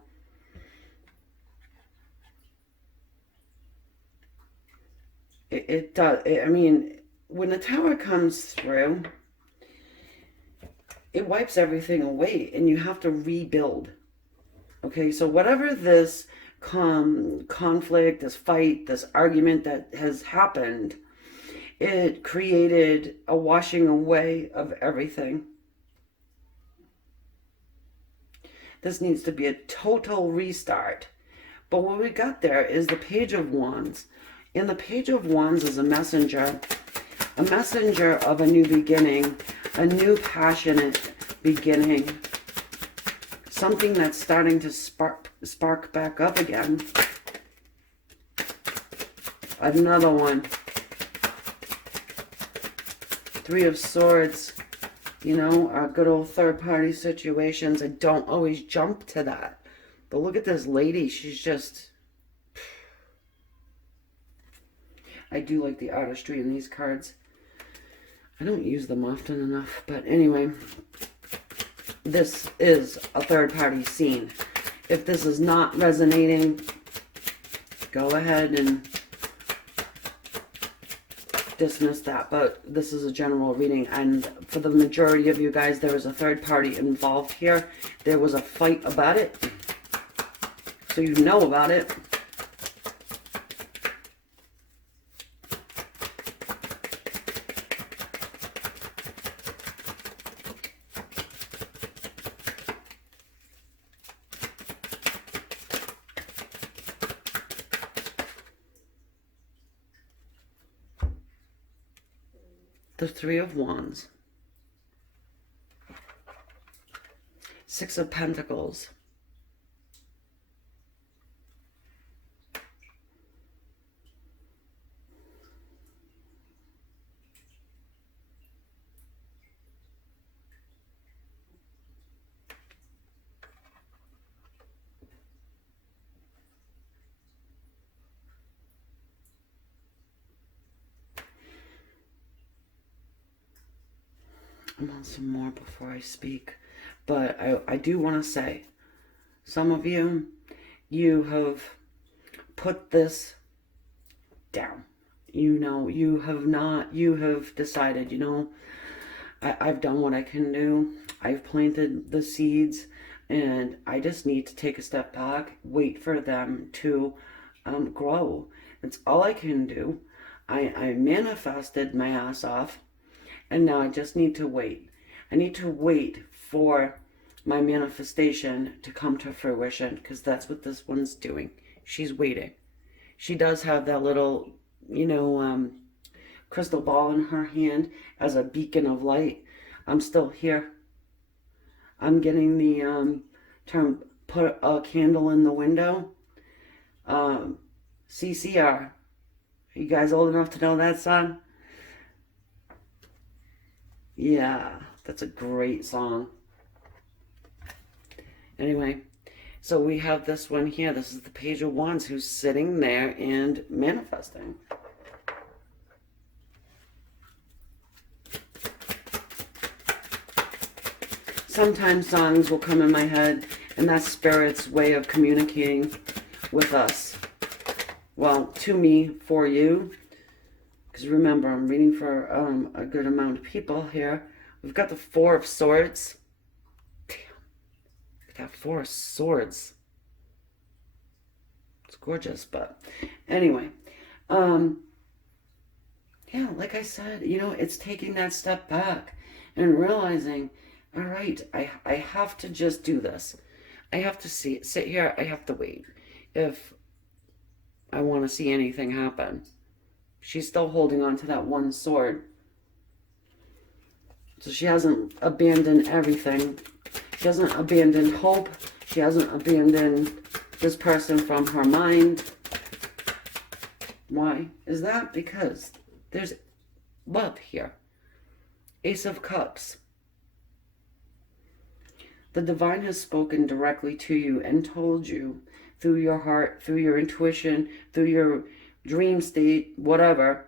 It does. I mean, when the Tower comes through, it wipes everything away and you have to rebuild. Okay, so whatever this conflict, this fight, this argument that has happened, it created a washing away of everything. This needs to be a total restart. But what we got there is the Page of Wands. And the Page of Wands is a messenger of a new beginning, a new passionate beginning, something that's starting to spark back up again. Another one. 3 of Swords. You know, good old third-party situations. I don't always jump to that. But look at this lady. She's just... I do like the artistry in these cards. I don't use them often enough. But anyway, this is a third-party scene. If this is not resonating, go ahead and dismiss that. But this is a general reading. And for the majority of you guys, there was a third party involved here. There was a fight about it. So you know about it. The 3 of Wands. 6 of Pentacles. I want some more before I speak, but I do want to say, some of you, you have put this down. You know, you have decided, you know, I've done what I can do. I've planted the seeds and I just need to take a step back, wait for them to grow. That's all I can do. I manifested my ass off. And now I just need to wait. I need to wait for my manifestation to come to fruition, because that's what this one's doing. She's waiting. She does have that little, you know, crystal ball in her hand as a beacon of light. I'm still here. I'm getting the term, put a candle in the window. CCR. Are you guys old enough to know that song? Yeah, that's a great song. Anyway, so we have this one here. This is the Page of Wands who's sitting there and manifesting. Sometimes songs will come in my head, and that's Spirit's way of communicating with us. Well, to me, for you. Because remember, I'm reading for a good amount of people here. We've got the 4 of Swords. Damn. That 4 of Swords. It's gorgeous, but anyway. Yeah, like I said, you know, it's taking that step back and realizing, all right, I have to just do this. I have to sit here. I have to wait. If I want to see anything happen. She's still holding on to that one sword. So she hasn't abandoned everything. She hasn't abandoned hope. She hasn't abandoned this person from her mind. Why is that? Because there's love here. Ace of Cups. The divine has spoken directly to you and told you through your heart, through your intuition, through your dream state, whatever,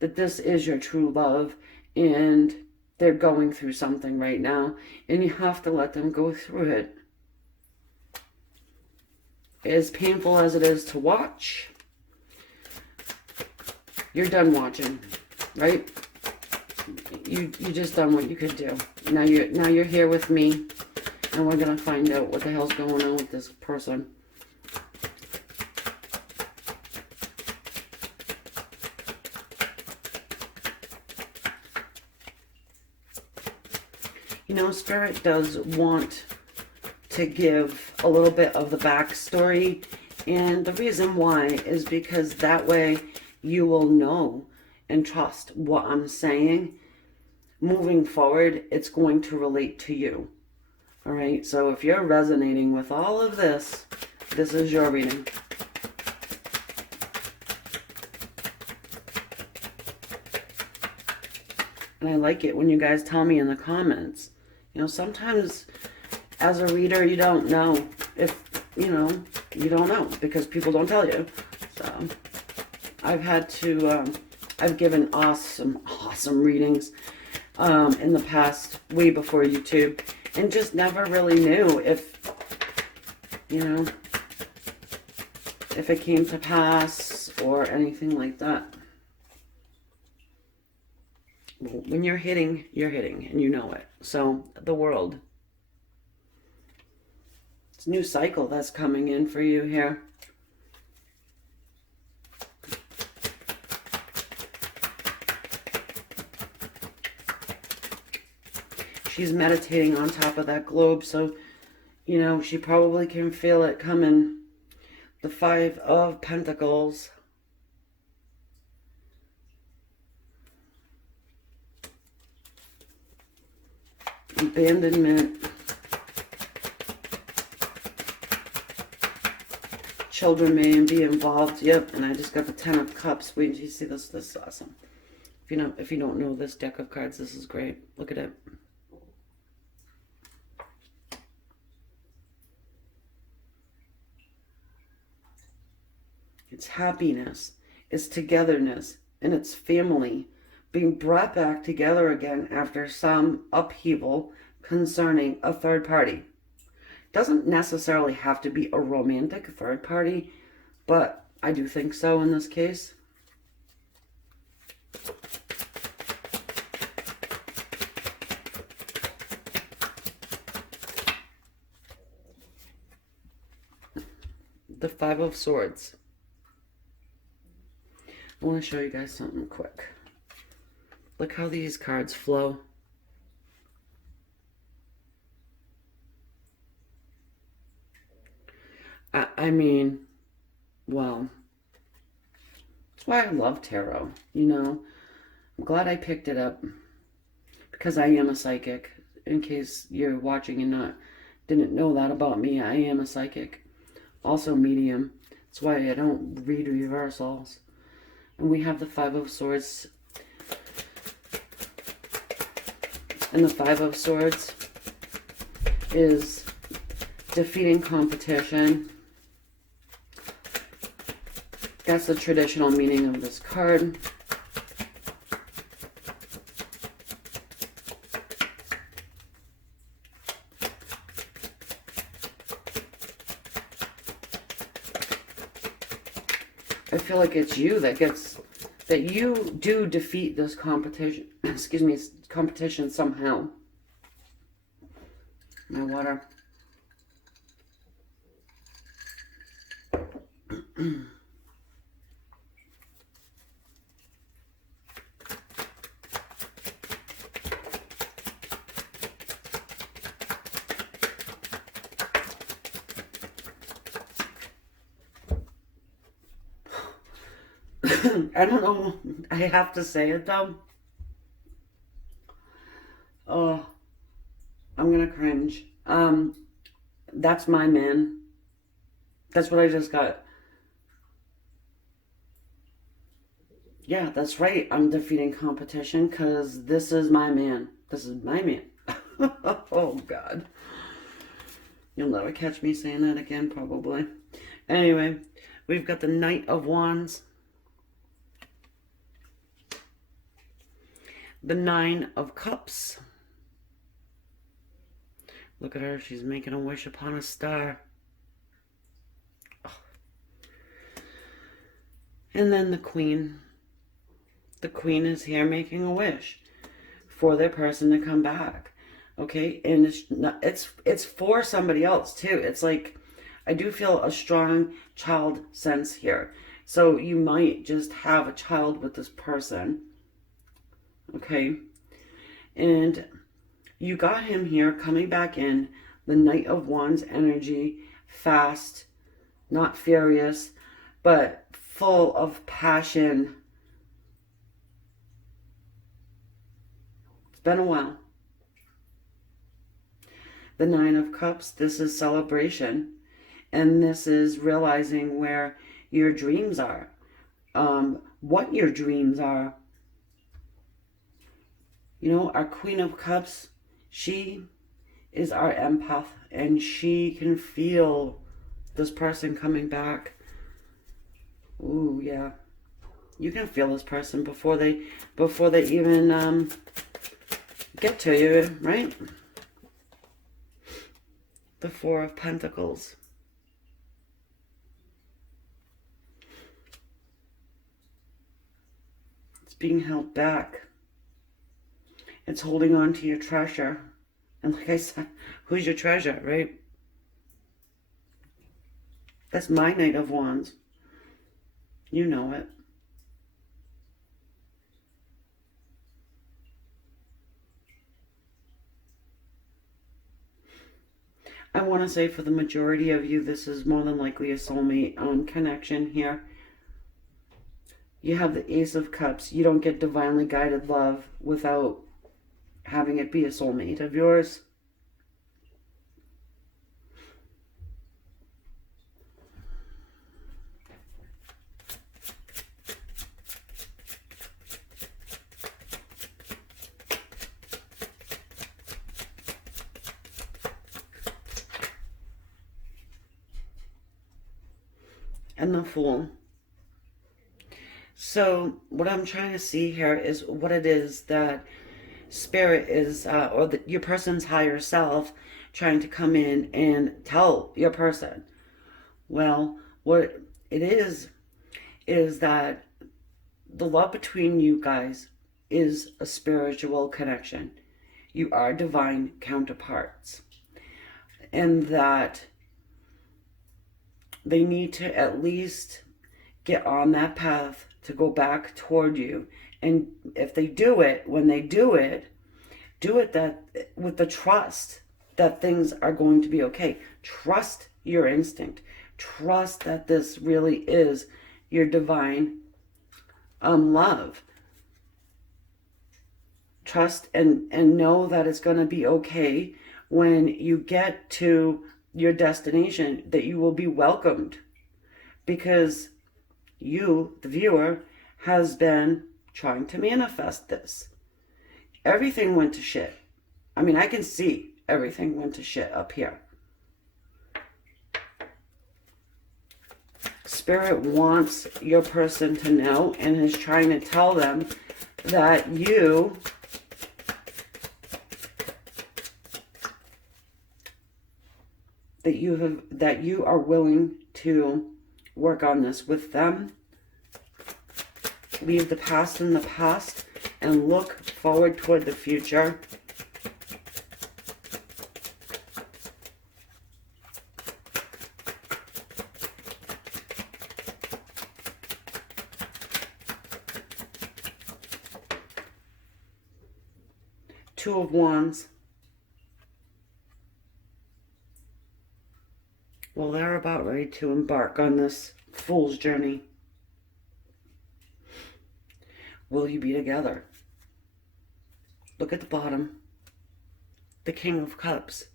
that this is your true love and they're going through something right now and you have to let them go through it. As painful as it is to watch, you're done watching, right? You just done what you could do. Now you're here with me, and we're gonna find out what the hell's going on with this person. You know, Spirit does want to give a little bit of the backstory, and the reason why is because that way you will know and trust what I'm saying. Moving forward, it's going to relate to you. All right, so if you're resonating with all of this, this is your reading. And I like it when you guys tell me in the comments. You know, sometimes as a reader, you don't know if, you don't know because people don't tell you. So I've had to, I've given awesome readings in the past, way before YouTube, and just never really knew if, if it came to pass or anything like that. When you're hitting, and you know it. So, the world. It's a new cycle that's coming in for you here. She's meditating on top of that globe, so, she probably can feel it coming. The Five of Pentacles. Abandonment. Children may be involved. Yep, and I just got the Ten of Cups. Wait until you see this. This is awesome. If you don't know this deck of cards, this is great. Look at it. It's happiness, it's togetherness, and it's family being brought back together again after some upheaval concerning a third party. Doesn't necessarily have to be a romantic third party, but I do think so in this case. The Five of Swords. I want to show you guys something quick. Look how these cards flow. I mean, well, that's why I love tarot, I'm glad I picked it up because I am a psychic. In case you're watching and didn't know that about me, I am a psychic. Also medium. That's why I don't read reversals. And we have the Five of Swords. And the Five of Swords is defeating competition. That's the traditional meaning of this card. I feel like it's you that you do defeat this competition, competition somehow. My water. I don't know. I have to say it though. Oh, I'm gonna cringe. That's my man. That's what I just got. Yeah, that's right. I'm defeating competition because this is my man. This is my man. Oh, God. You'll never catch me saying that again, probably. Anyway, we've got the Knight of Wands, the Nine of Cups. Look at her. She's making a wish upon a star. Oh. And then the Queen. The Queen is here making a wish for their person to come back. Okay, and it's for somebody else too. It's like I do feel a strong child sense here. So you might just have a child with this person. Okay, and you got him here coming back in, the Knight of Wands energy, fast, not furious, but full of passion. It's been a while. The Nine of Cups, this is celebration. And this is realizing where your dreams are. What your dreams are. You know, our Queen of Cups, she is our empath. And she can feel this person coming back. Ooh, yeah. You can feel this person before they even get to you, right? The Four of Pentacles. It's being held back. It's holding on to your treasure. And like I said, who's your treasure, right? That's my Knight of Wands. You know it. I want to say for the majority of you, this is more than likely a soulmate connection here. You have the Ace of Cups. You don't get divinely guided love without having it be a soulmate of yours. And the Fool. So what I'm trying to see here is what it is that Spirit is, or your person's higher self trying to come in and tell your person. Well, what it is that the love between you guys is a spiritual connection. You are divine counterparts. And that they need to at least get on that path to go back toward you. And if they do it, when they do it that with the trust that things are going to be okay. Trust your instinct. Trust that this really is your divine love. Trust and know that it's going to be okay when you get to your destination, that you will be welcomed, because you, the viewer, has been trying to manifest this. Everything went to shit. I mean, I can see everything went to shit up here. Spirit wants your person to know and is trying to tell them that you that you are willing to work on this with them. Leave the past in the past and look forward toward the future. Two of Wands. Well, they're about ready to embark on this fool's journey. will you be together? Look at the bottom. The King of Cups.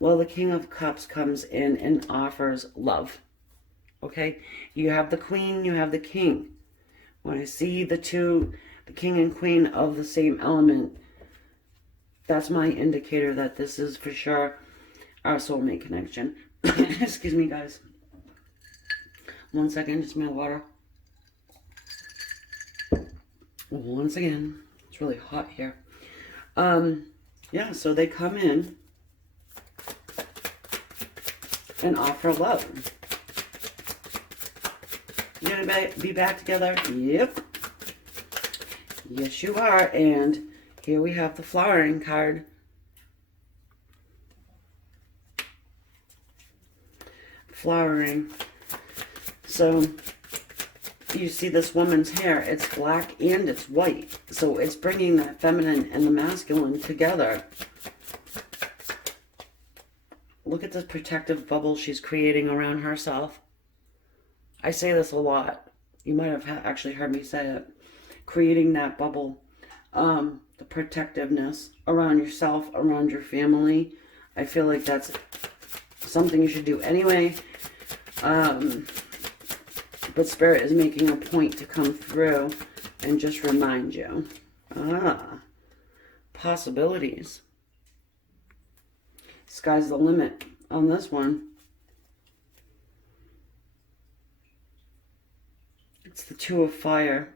Well, the King of Cups comes in and offers love. Okay? You have the Queen, you have the King. When I see the two, the King and Queen of the same element, that's my indicator that this is for sure our soulmate connection. Excuse me, guys. 1 second, just my water. Once again, it's really hot here. Yeah, so they come in and offer love. You're gonna be back together? Yep. Yes, you are. And here we have the flowering card. Flowering. So you see this woman's hair. It's black and it's white. So it's bringing that feminine and the masculine together. Look at the protective bubble she's creating around herself. I say this a lot. You might have actually heard me say it. Creating that bubble. The protectiveness around yourself, around your family. I feel like that's something you should do anyway. But Spirit is making a point to come through and just remind you. Possibilities. Sky's the limit on this one. It's the Two of Fire.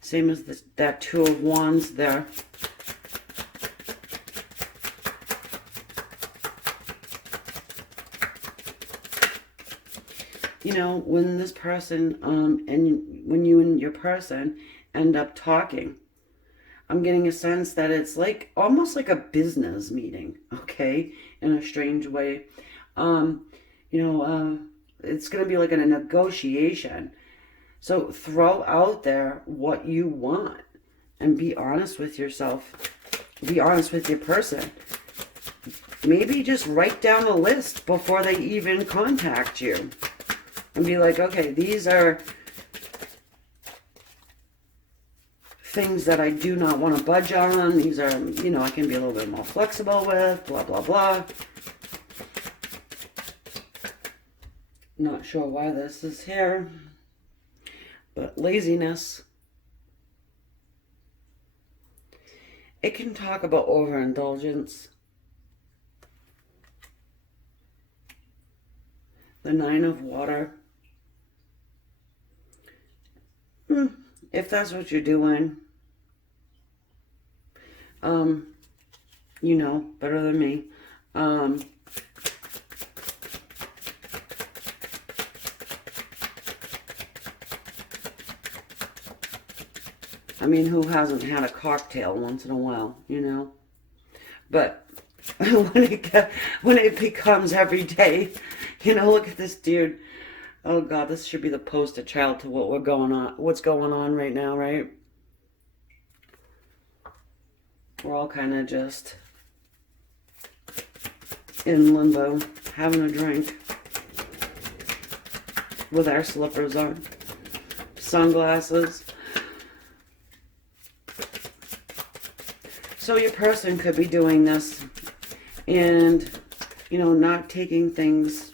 Same as that Two of Wands there. You know, when this person, and when you and your person end up talking, I'm getting a sense that it's like, almost like a business meeting, okay? In a strange way. It's going to be like a negotiation. So throw out there what you want and be honest with yourself. Be honest with your person. Maybe just write down a list before they even contact you. And be like, okay, these are things that I do not want to budge on. These are, I can be a little bit more flexible with, blah, blah, blah. Not sure why this is here. But laziness. It can talk about overindulgence. The Nine of Water. If that's what you're doing, you know better than me. I mean, who hasn't had a cocktail once in a while, But when it becomes every day, look at this dude. Oh God, this should be the poster child to what's going on right now, right? We're all kind of just in limbo, having a drink with our slippers on, sunglasses. So your person could be doing this and, not taking things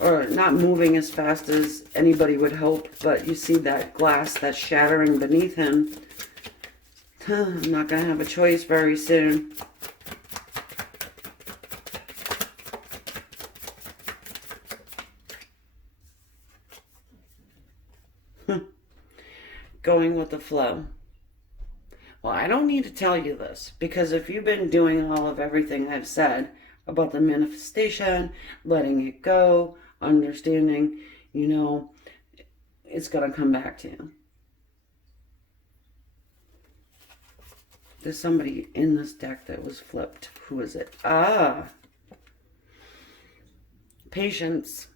or not moving as fast as anybody would hope. But you see that glass that's shattering beneath him. I'm not going to have a choice very soon. Going with the flow. Well, I don't need to tell you this, because if you've been doing all of everything I've said about the manifestation, letting it go, understanding, it's going to come back to you. There's somebody in this deck that was flipped. Who is it? Patience.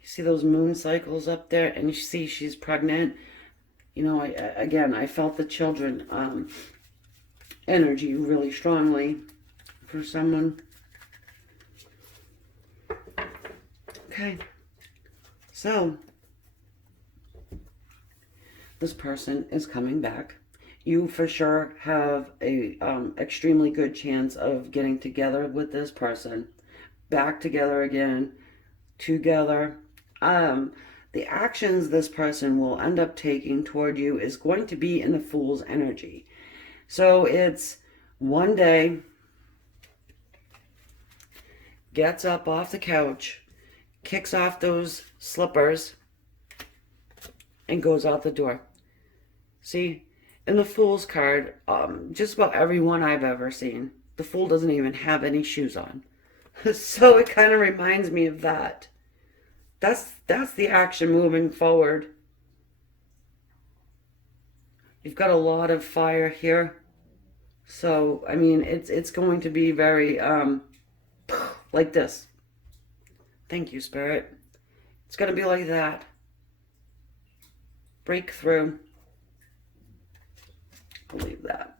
You see those moon cycles up there, and you see she's pregnant. I felt the children energy really strongly for someone. Okay, So, this person is coming back. You for sure have a extremely good chance of getting together with this person, back together again, together. The actions this person will end up taking toward you is going to be in the Fool's energy. So it's one day, gets up off the couch, kicks off those slippers, and goes out the door. See, in the Fool's card, just about every one I've ever seen, the Fool doesn't even have any shoes on. So it kind of reminds me of that. That's the action moving forward. You've got a lot of fire here. So, I mean, it's going to be very, like this. Thank you, Spirit. It's going to be like that. Breakthrough. Believe that.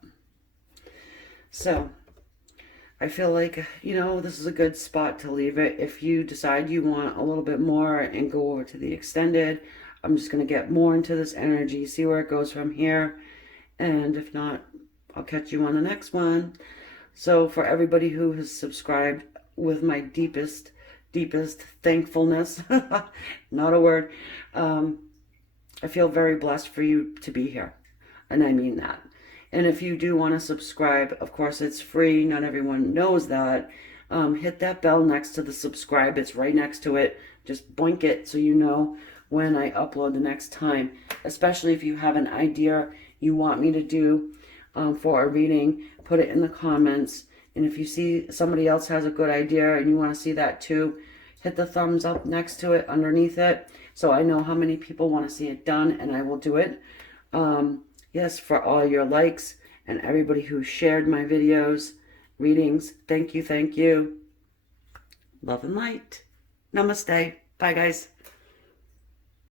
So, I feel like, this is a good spot to leave it. If you decide you want a little bit more and go over to the extended, I'm just going to get more into this energy, see where it goes from here. And if not, I'll catch you on the next one. So for everybody who has subscribed, with my deepest thankfulness, not a word, I feel very blessed for you to be here. And I mean that. And if you do want to subscribe, of course, it's free. Not everyone knows that. Hit that bell next to the subscribe. It's right next to it. Just blink it so you know when I upload the next time. Especially if you have an idea you want me to do for a reading, put it in the comments. And if you see somebody else has a good idea and you want to see that too, hit the thumbs up next to it, underneath it, so I know how many people want to see it done, and I will do it. Yes, for all your likes and everybody who shared my videos, readings, thank you, thank you. Love and light. Namaste. Bye, guys.